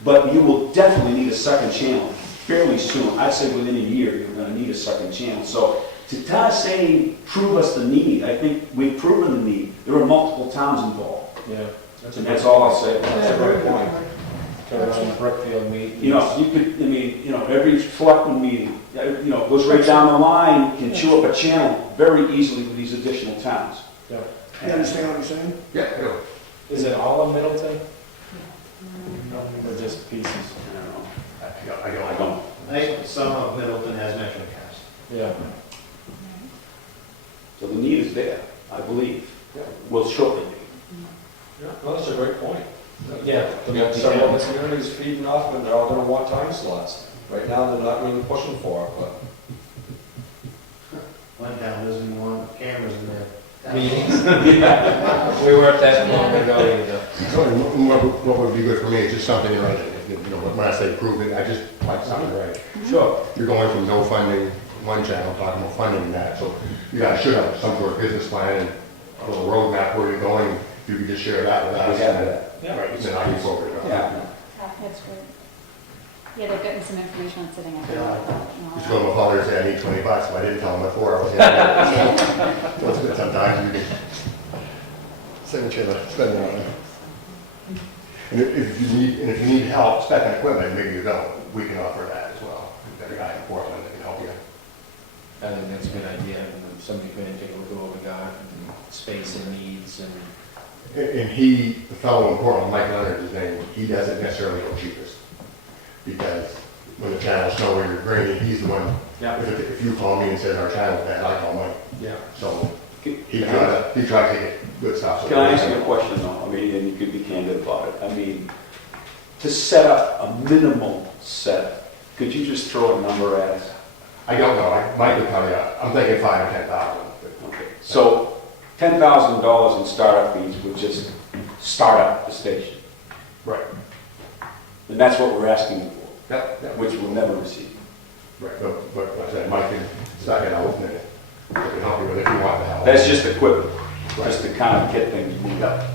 but you will definitely need a second channel fairly soon. I'd say within a year, you're going to need a second channel. So to say, prove us the need, I think we've proven the need. There are multiple towns involved. Yeah. And that's all I'll say. That's a great point. Turn around Brookfield meet. You could, every selectman meeting, goes right down the line, can chew up a channel very easily with these additional towns. Yeah. You understand what I'm saying? Yeah, I know. Is it all of Middleton? Or just pieces? I don't. I think some of Middleton has MetroCast. Yeah. So the need is there, I believe. Will shortly be. Yeah, well, that's a great point. Yeah. We got several of the communities feeding off, and they're all gonna want time slots. Right now, they're not really pushing for it, but. One town doesn't want cameras in there. Meetings? We weren't that long ago either. What would be good for me is just something right. When I say prove it, I just like something right. Sure. You're going from no funding, one channel, talking about funding that. So you guys should have some sort of business plan and a little roadmap where you're going. If you could just share that with us. We have that. Yeah. Right, then I can forward it on. Yeah. That's great. Yeah, they've gotten some information on sitting up there. Just go to my father and say, I need $20, so I didn't tell him before I was here. So it's good sometimes you can send each other, spend it on it. And if you need help specing equipment, maybe you don't, we can offer that as well. We've got a guy in Portland that can help you. I think that's a good idea. And somebody can take a look over God and space and needs and. And he, the fellow in Portland, Mike Leonard, his name, he doesn't necessarily go cheapest. Because when the channel's nowhere you're grading, he's the one, Yeah. if you call me and says our channel's bad, I call Mike. Yeah. So he tried to get good stuff. Can I ask you a question though? And you could be candid about it. To set up a minimal setup, could you just throw a number at us? I don't know, Mike would tell you, I'm thinking 5 or 10,000. Okay. So $10,000 in startup fees would just start up the station. Right. And that's what we're asking for, That which we'll never receive. Right, but like I said, Mike can suck it out and it can help you with it if you want the help. That's just equipment, just the kind of kit thing you need up.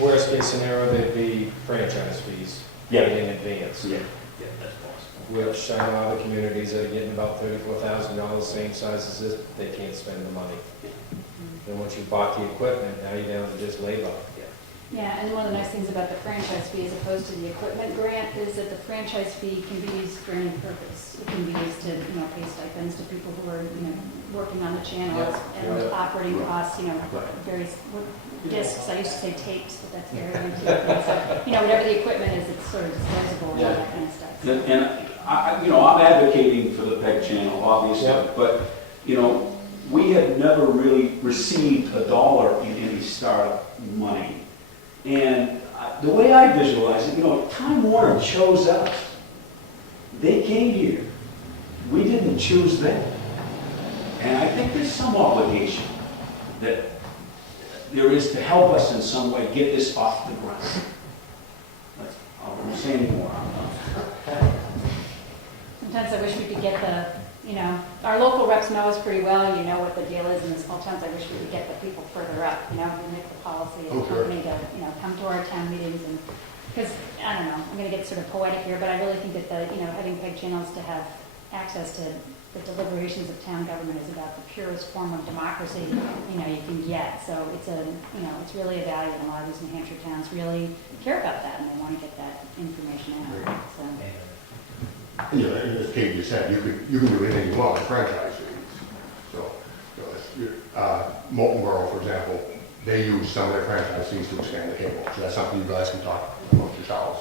Worst case scenario, there'd be franchise fees. Yeah. In advance. Yeah, that's possible. Which I know other communities that are getting about $34,000, same size as this, they can't spend the money. And once you've bought the equipment, now you're down to just labor. Yeah, and one of the nice things about the franchise fee as opposed to the equipment grant is that the franchise fee can be used for any purpose. It can be used to, pay stipends to people who are, working on the channels and operating costs, various discs. I used to say tapes, but that's very antique. So, whatever the equipment is, it's sort of disposable and all that kind of stuff. And I'm advocating for the PEG channel, obviously, Yeah. but, we have never really received a dollar in any startup money. And the way I visualize it, Time Warner chose us. They came here. We didn't choose them. And I think there's some obligation that there is to help us in some way get this off the ground. I won't say anymore. Sometimes I wish we could get you know, our local reps know us pretty well, you know what the deal is in the small towns. I wish we could get the people further up, you know, we make the policy Oh, as a sure. company to, you know, come to our town meetings and, because, I don't know, I'm gonna get sort of poetic here, but I really think that the, you know, having peg channels to have access to the deliberations of town government is about the purest form of democracy, you know, you can get. So it's a, you know, it's really a value, and a lot of these New Hampshire towns really care about that, and they want to get that information out, so. You know, as Kate just said, you can do anything you want with franchise fees. So, you know, Molten Borough, for example, they use some of their franchise fees to expand the cable. So that's something you guys can talk amongst yourselves.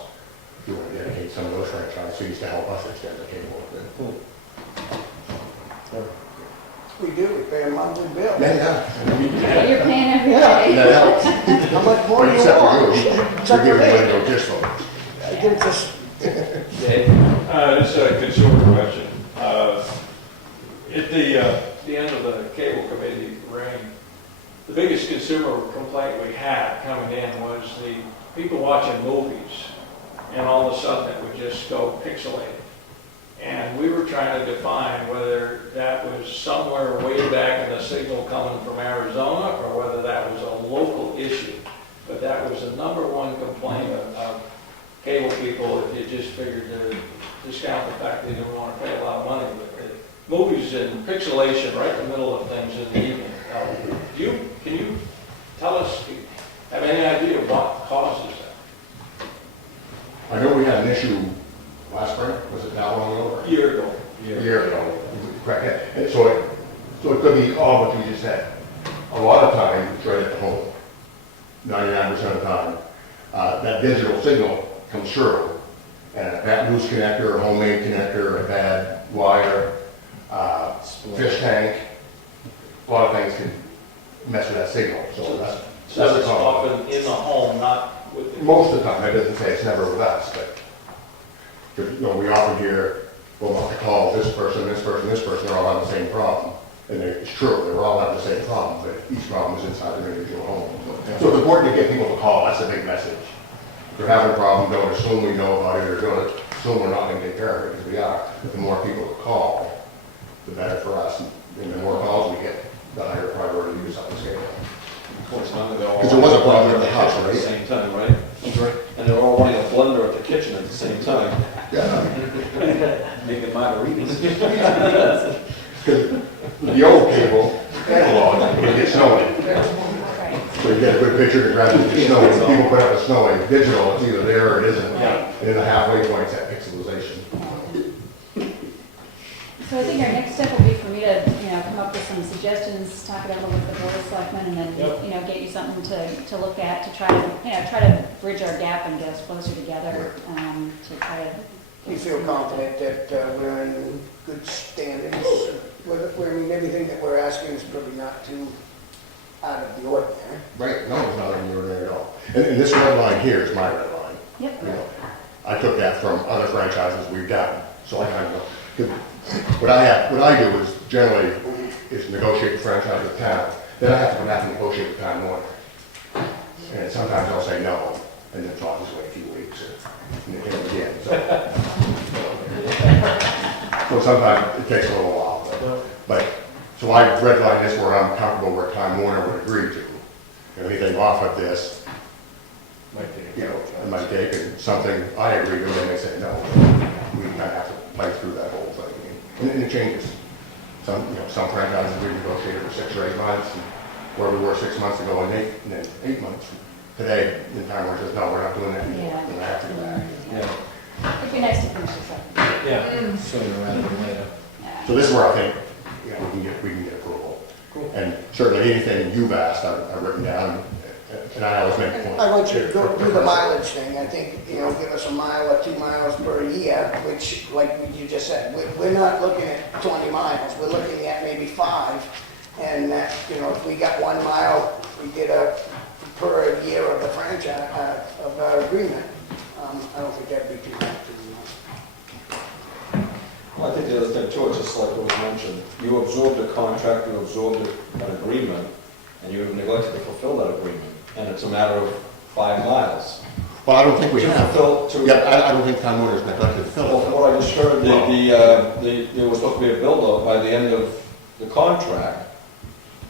If you want to dedicate some of those franchise fees to help us extend the cable. We do, we pay a monthly bill. Yeah. You're paying every Yeah. day. That helps. How much more do you Except for want? you, Except you're for giving me. away no just for I give this, This is a consumer question. At the end of the cable committee reign, the biggest consumer complaint we had coming in was the people watching movies, and all of a sudden it would just go pixelated. And we were trying to define whether that was somewhere way back in the signal coming from Arizona, or whether that was a local issue. But that was the #1 complaint of cable people, if you just figured to discount the fact they didn't want to pay a lot of money. But movies and pixelation right in the middle of things in the evening. Can you tell us, have any idea what causes that? I know we had an issue last spring, was it that long ago? A year ago. A year ago, correct. And so it could be all what you just said. A lot of time, it's right at the home, 99% of the time. That digital signal comes through, and that loose connector, homemade connector, a bad wire, fish tank, a lot of things can mess with that signal, so that's So a it's problem. often in the home, not with the... Most of the time, that doesn't say it's never with us, but, you know, we often hear, well, I call this person, this person, this person, they're all having the same problem. And it's true, they're all having the same problem, but each problem is inside their individual home. So it's important to get people to call, that's a big message. If they're having a problem, don't assume we know about it, or don't assume we're not gonna take care of it, because we are. But the more people that call, the better for us, and the more calls we get, the higher priority use on the scale. Of course, none of them all. Because there was a problem at the house, At the right? same time, right? And they're all running a blender at the kitchen at the same time, Yeah. making margaritas. Because the old cable, analog, it gets snowing. Right. So you get a good picture, it grabs the snow, when people put up a snowing, digital, it's either there or it isn't. Right. And then the halfway point's that pixelization. So I think our next step will be for me to, you know, come up with some suggestions, talk it over with the board of selectmen, and then, you know, get you something to look at, to try to, you know, try to bridge our gap and get us closer together, to try to. we feel confident that we're in good standings. I mean, everything that we're asking is probably not too out of the ordinary. Right, no, it's not in the ordinary at all. And this red line here is my red line. Yep. You know, I took that from other franchises we've done, so I kind of know. 'Cause what I do is generally is negotiate the franchise with town, then I have to go back and negotiate with Time Warner. And sometimes I'll say no, and then talk this way a few weeks, and then again, so sometimes it takes a little while, but, so I redline this where I'm comfortable where Time Warner would agree to. And anything off of this, you know, it might take, and something I agree to, then they say no. We kind of have to play through that whole thing, and it changes. Some franchises we negotiated for 6 or 8 months, and where we were 6 months ago, and then 8 months. Today, the Time Warner says, no, we're not doing that anymore, Yeah. and I have to go back. Yeah, It'd be nice to finish this up. yeah, sooner rather than later. Yeah. So this is where I think, we can get approval. And certainly anything you've asked, I've written down, and I always make a point. I want you to go do the mileage thing. I think, you know, give us a mile or 2 miles per year, which, like you just said, we're not looking at 20 miles. We're looking at maybe 5. And that, you know, if we got 1 mile, we get a per year of the franchise, of our agreement. I don't think that'd be too bad. Well, I think the other thing too, it's just like it was mentioned, you absorbed a contract, you absorbed an agreement, and you neglected to fulfill that agreement. And it's a matter of 5 miles. Well, I don't think we to have. fulfill, to. Yeah, I don't think Time Warner's neglected to fill Well, it. from what I just heard, there was supposed to be a build-out by the end of the contract,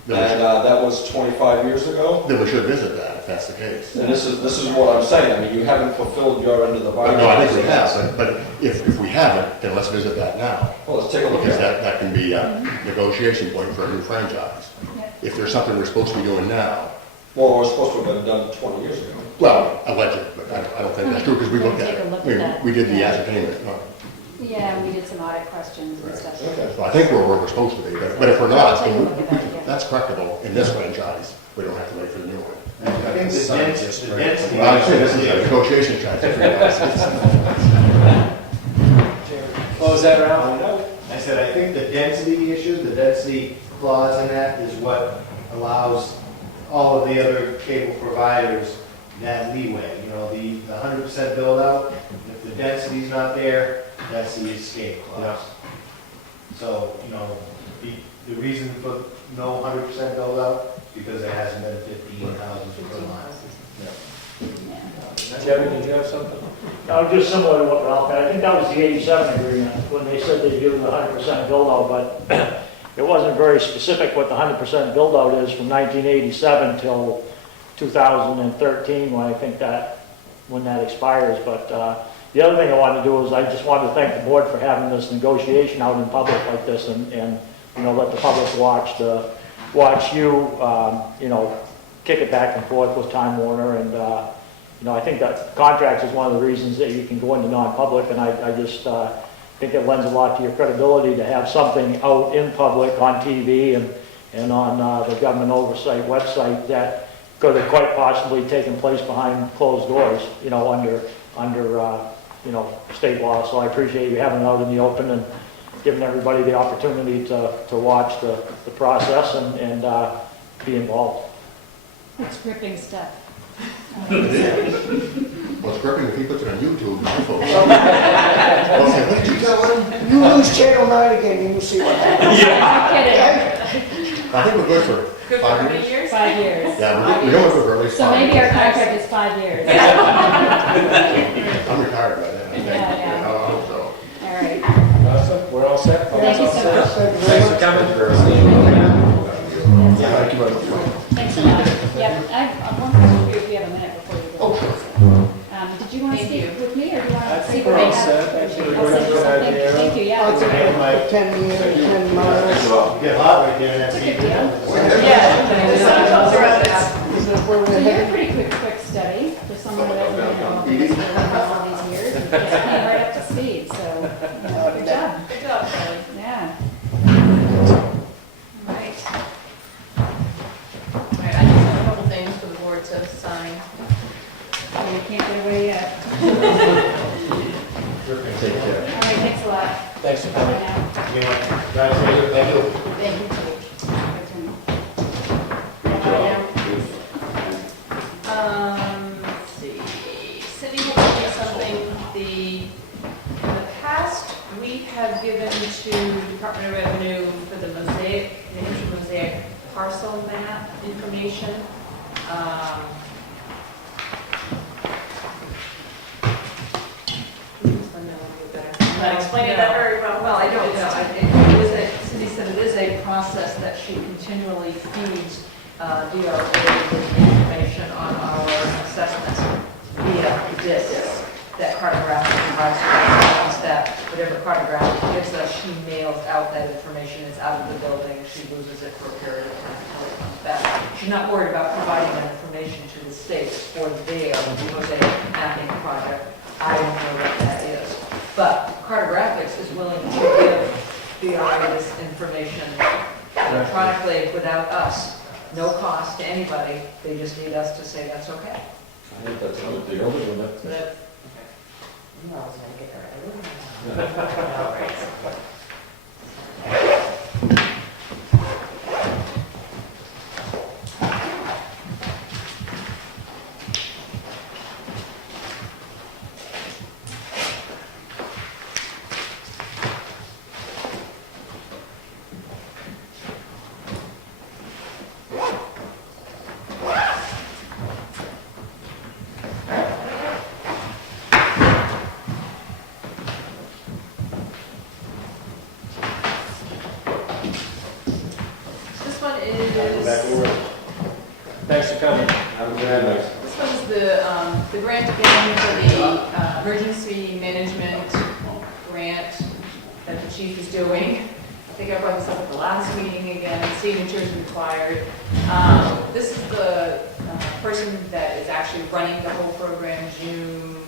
and that was 25 years ago. Then we should visit that, if that's the case. And this is what I'm saying, I mean, you haven't fulfilled your end of the bargain. No, I think we have, but if we haven't, then let's visit that now. Well, let's take a look Because at it. that can be a negotiation point for a new franchise. Yep. If there's something we're supposed to be doing now, Well, we're supposed to have been done 20 years ago. well, alleged, but I don't think that's true, because we looked at Take a it. look I mean, at that. we did the Yeah. ascertainment, no. Yeah, we did some audit questions and Right. stuff. Okay. So I think we're where we're supposed to be, but if we're not, Take a then look at that, yeah. that's correctable in this franchise. We don't have to wait for the new one. I think the density. Well, I'm saying this is a negotiation chance. What was that, Ralph? I said, I think the density issue, the density clause in that is what allows all of the other cable providers that leeway. You know, the 100% build out, if the density's not there, that's the escape clause. So, you know, the reason for no 100% build out, because there hasn't been 15 houses per line. Yeah. Jerry, did you have something? Just similar to what Ralph had, I think that was the 87 agreement, when they said they'd give them the 100% build-out, but it wasn't very specific what the 100% build-out is from 1987 till 2013, when I think when that expires. But the other thing I wanted to do is I just wanted to thank the board for having this negotiation out in public like this, and you know, let the public watch you, you know, kick it back and forth with Time Warner. And you know, I think that contract is one of the reasons that you can go into non-public, and I just think it lends a lot to your credibility to have something out in public on TV and on the Government Oversight website that could have quite possibly taken place behind closed doors, you know, under you know, state law. So I appreciate you having it out in the open and giving everybody the opportunity to watch the process and be involved. It's gripping stuff. Well, it's gripping if he puts it on YouTube. My folks. They'll say, what did you tell him? You lose Channel 9 again, you will see what happens. Kidding. I think we're good for Good for how 5 many years. years? 5 years. Yeah, we know we're for at least So 5 maybe years. our contract is 5 years. I'm retired by then, I think. Yeah. I hope so. All right. Awesome, we're all set? Thank you so much. Thanks for coming. Thank you very much. Thanks a lot. Yep, I have one question for you if we have a minute before you go. Oh, sure. Did you want to Thank speak you. with me, or do you want I to think speak we're with all me? set. Thanks for the I'll send you good something. idea. Thank you, yeah. I'll take like 10 years, 10 miles. Get hot right there in that That's a good seat. deal. Yeah, the sun comes around that. Is that where So we're you're a headed? pretty quick study for someone who hasn't been involved in this for all these years, and just came right up to speed, so, you know, good job. Good job, Kelly. Yeah. All right. All right, I just have a couple things for the board to sign. So you can't get away yet. Take care. All right, thanks a lot. Thanks for Bye coming. now. You know, guys, thank you. Thank you. Let's see, Cindy had told me something, in the past, we have given to Department of Revenue for the mosaic, the New Hampshire mosaic parcel map information. I'm not explaining that very well. Well, I don't know. It is a, Cindy said it is a process that she continually feeds DRA with information on our assessments via discs that cartograph provides us, that whatever cartograph gives us, she mails out that information. It's out of the building, and she loses it for a period of time until it comes back. She's not worried about providing that information to the state for their mosaic mapping project. I don't know what that is. But Cartographics is willing to give DRA this information electronically without us. No cost to anybody, they just need us to say that's okay. I think that's a good deal, isn't it? That- You always gotta get there early. all right. back over. Thanks for coming. Have a good night. This one's the grant again for the emergency management grant that the chief is doing. I think I brought this up at the last meeting again, signatures required. This is the person that is actually running the whole program, June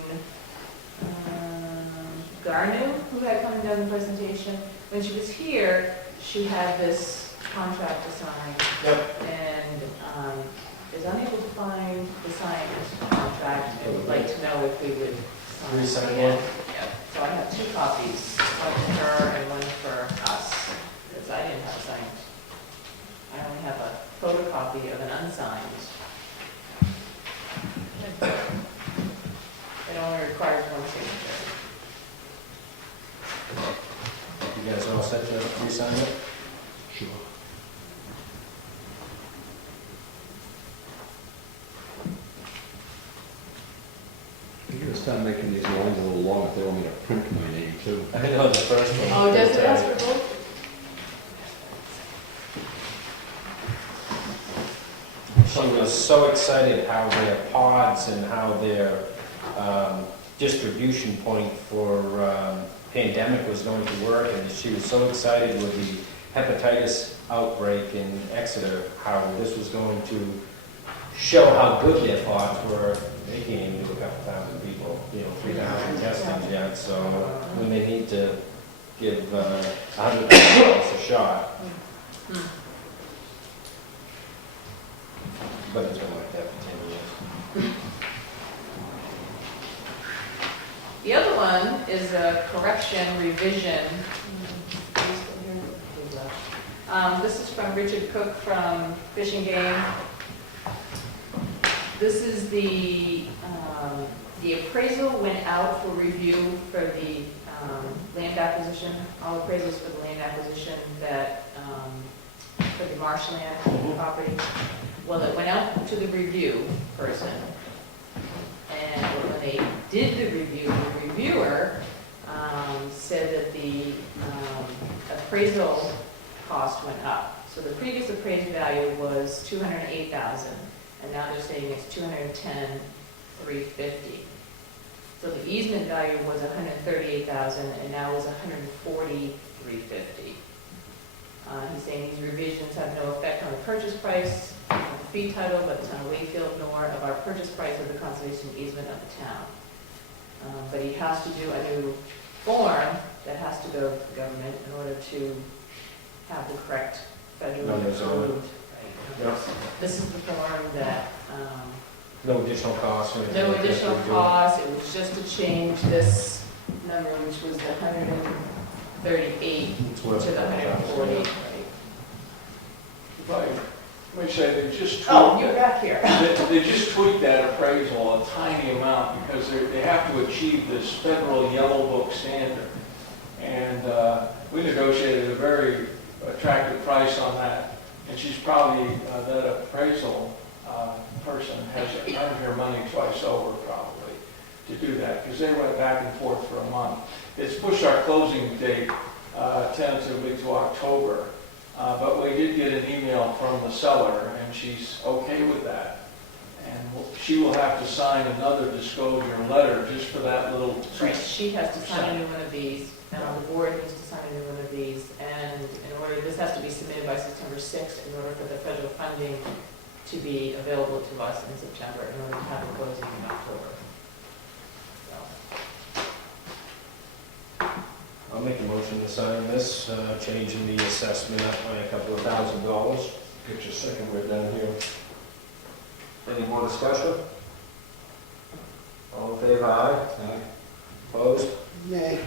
Garnu, who had come and done the presentation. When she was here, she had this contract to sign. Yep. And is unable to find the signed contract, and would like to know if we would sign Re-sign it. one? Yep. So I have 2 copies, one for her and one for us, because I didn't have signed. I only have a photocopy of an unsigned. It only requires 1 signature. You guys all set to re-sign it? Sure. You gotta start making these lines a little long if they want me to print my name too. I know the first one. Oh, does it ask for both? She was so excited how their pods and how their distribution point for pandemic was going to work, and she was so excited with the hepatitis outbreak in Exeter, how this was going to show how good their pods were. They can't even do a couple thousand people, 3,000 testings yet, so when they need to give $100,000 a shot. But it's been like that for 10 years. The other one is a correction revision. This is from Richard Cook from Fish and Game. This is the appraisal went out for review for the land acquisition, all appraisals for the land acquisition that, for the marshland property. Well, it went out to the review person, and when they did the review, the reviewer said that the appraisal cost went up. So the previous appraised value was $208,000, and now they're saying it's $210,350. So the easement value was $138,000, and now is $140,350. He's saying these revisions have no effect on the purchase price, on the fee title, but it's on Wakefield, nor of our purchase price of the conservation easement of the town. But he has to do a new form that has to go to the government in order to have the correct federally Numbers on it. approved. Right. This is the form that, No additional cost or anything? no like that additional we do? cost, it was just to change this number, which was the 138 It's to worth the it. 140. Right. Right. Let me say, they just Oh, tweaked, you're back here. they just tweaked that appraisal a tiny amount because they have to achieve this federal yellow book standard. And we negotiated a very attractive price on that. And she's probably, that appraisal person has earned her money twice over probably to do that, because they went back and forth for a month. It's pushed our closing date tentatively to October, but we did get an email from the seller, and she's okay with that. And she will have to sign another disclosure letter just for that little. Right, she has to sign a new one of these, and the board needs to sign a new one of these, and in order, this has to be submitted by September 6th in order for the federal funding to be available to us in September, in order to have the closing in October. So, I'll make a motion to sign this, changing the assessment up by a couple of $1,000. Get your second word down here. Any more discussion? All in favor, aye? Aye. Opposed? Nay.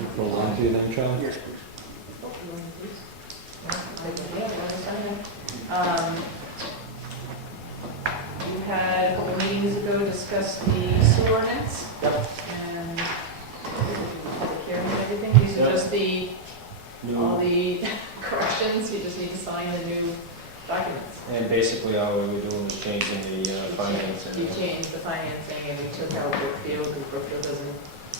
You pull on to you then, Charlie? Yes, please. You had a couple meetings ago discussed the sewer ordinance. Yep. And take care of everything. These are Yep. just all New, the corrections. You just need to sign the new documents. And basically, all we were doing was changing the financing. You changed the financing and we took out Brookfield, because Brookfield doesn't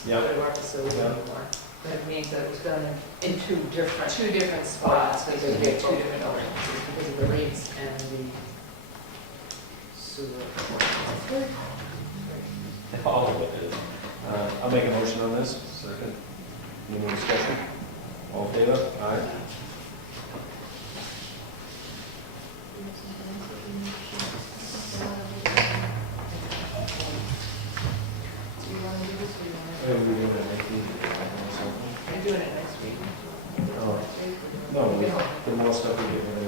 go Yep. to our facility Yep. anymore. But it means that it was done in In two two different spots, because because we we get get two different ordinances, because of the rates and the sewer. All of it is. I'll make a motion on this. Second. Any more discussion? All in favor? Aye. Do you want to do this or you want to? Are we doing it next week? We're doing it next week. Oh, no, the more stuff we get rid of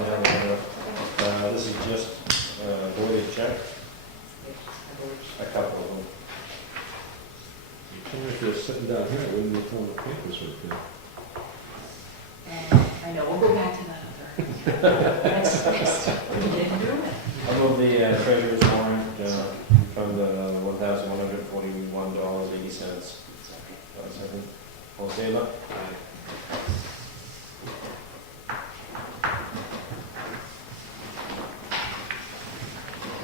now. This is just voided check, a couple of them. If you're sitting down here, wouldn't you pull the papers right there? I know, we'll go back to that other. Next, we didn't do it. I move the treasurer's warrant from the $1,141.80. Second. All in favor?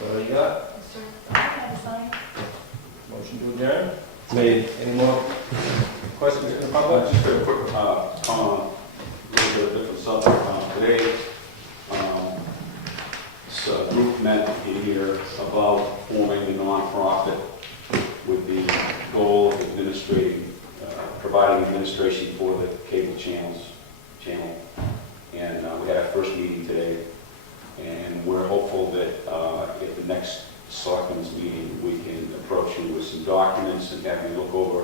What do you got? Motion to adjourn? Made. Any more questions from the public? Just a quick comment, a little bit of different subject. Today, this group met in here about forming a nonprofit with the goal of providing administration for the cable channel. And we had our first meeting today, and we're hopeful that at the next selectmen's meeting, we can approach you with some documents and have you look over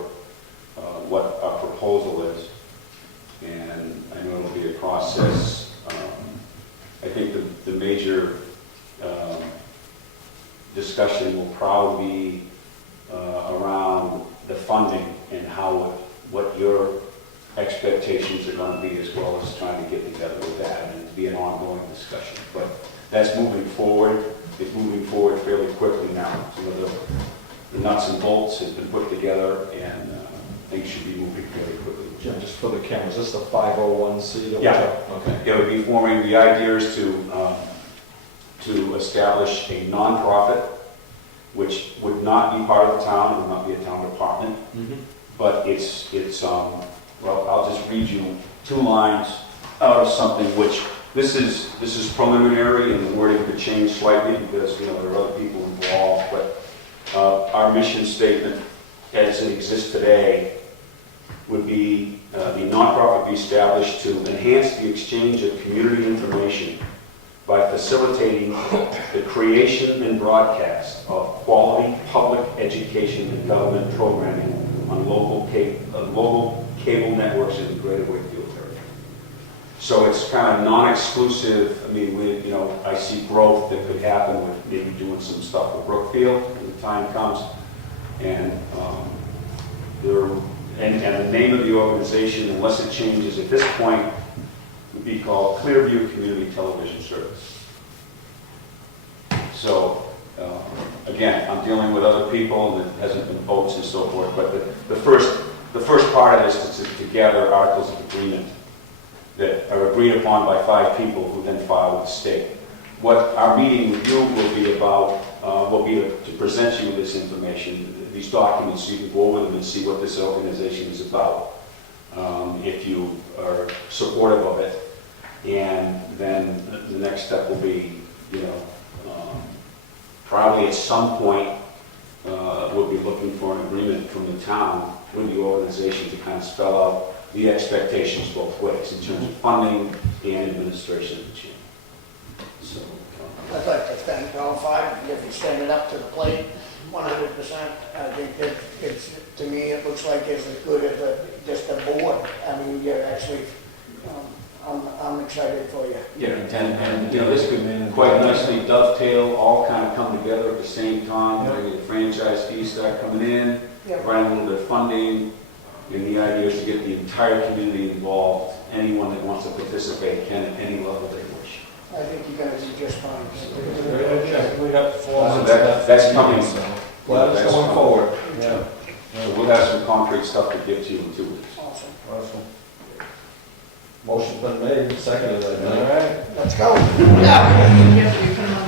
what our proposal is. And I know it'll be a process. I think the major discussion will probably be around the funding and what your expectations are going to be, as well as trying to get together with that, and it'll be an ongoing discussion. But that's moving forward. It's moving forward fairly quickly now. Some of the nuts and bolts have been put together, and things should be moving fairly quickly. Jim, just for the cameras, is this the 501c? that we Yeah. have? Okay. It would be forming, the idea is to establish a nonprofit, which would not be part of the town, it would not be a town department, but it's well, I'll just read you 2 lines out of something which, this is preliminary, and the wording could change slightly because, there are other people involved, but our mission statement as it exists today would be, the nonprofit would be established to enhance the exchange of community information by facilitating the creation and broadcast of quality public education and government programming on local cable networks in the greater Wakefield area. So it's kind of non-exclusive. I mean, I see growth that could happen with maybe doing some stuff with Brookfield when the time comes. And the name of the organization, unless it changes at this point, would be called Clearview Community Television Service. So, again, I'm dealing with other people, and it hasn't been votes and so forth, but the first part of this is to gather articles of agreement that are agreed upon by 5 people who then file with the state. What our meeting with you will be about, will be to present you with this information, these documents, so you can go over them and see what this organization is about, if you are supportive of it. And then the next step will be, probably at some point, we'll be looking for an agreement from the town with the organization to kind of spell out the expectations both ways in terms of funding and administration of the channel. So, I'd like to thank all 5 if you stand it up to the plate, 100%. I think that to me, it looks like it's as good as just a board. I mean, you're actually, I'm excited for you. yeah, and this could quite nicely dovetail, all kind of come together at the same time. The franchise fees start coming in, providing a little bit of funding, and the idea is to get the entire community involved. Anyone that wants to participate can at any level they wish. I think you're going to do just fine. We got 4 So months that- left. that's coming. So, Well, that's going forward. yeah. So we'll have some concrete stuff to give to you in 2 weeks. Awesome. Awesome. Motion's been made, seconded, I think. Let's go. Yes, we put them on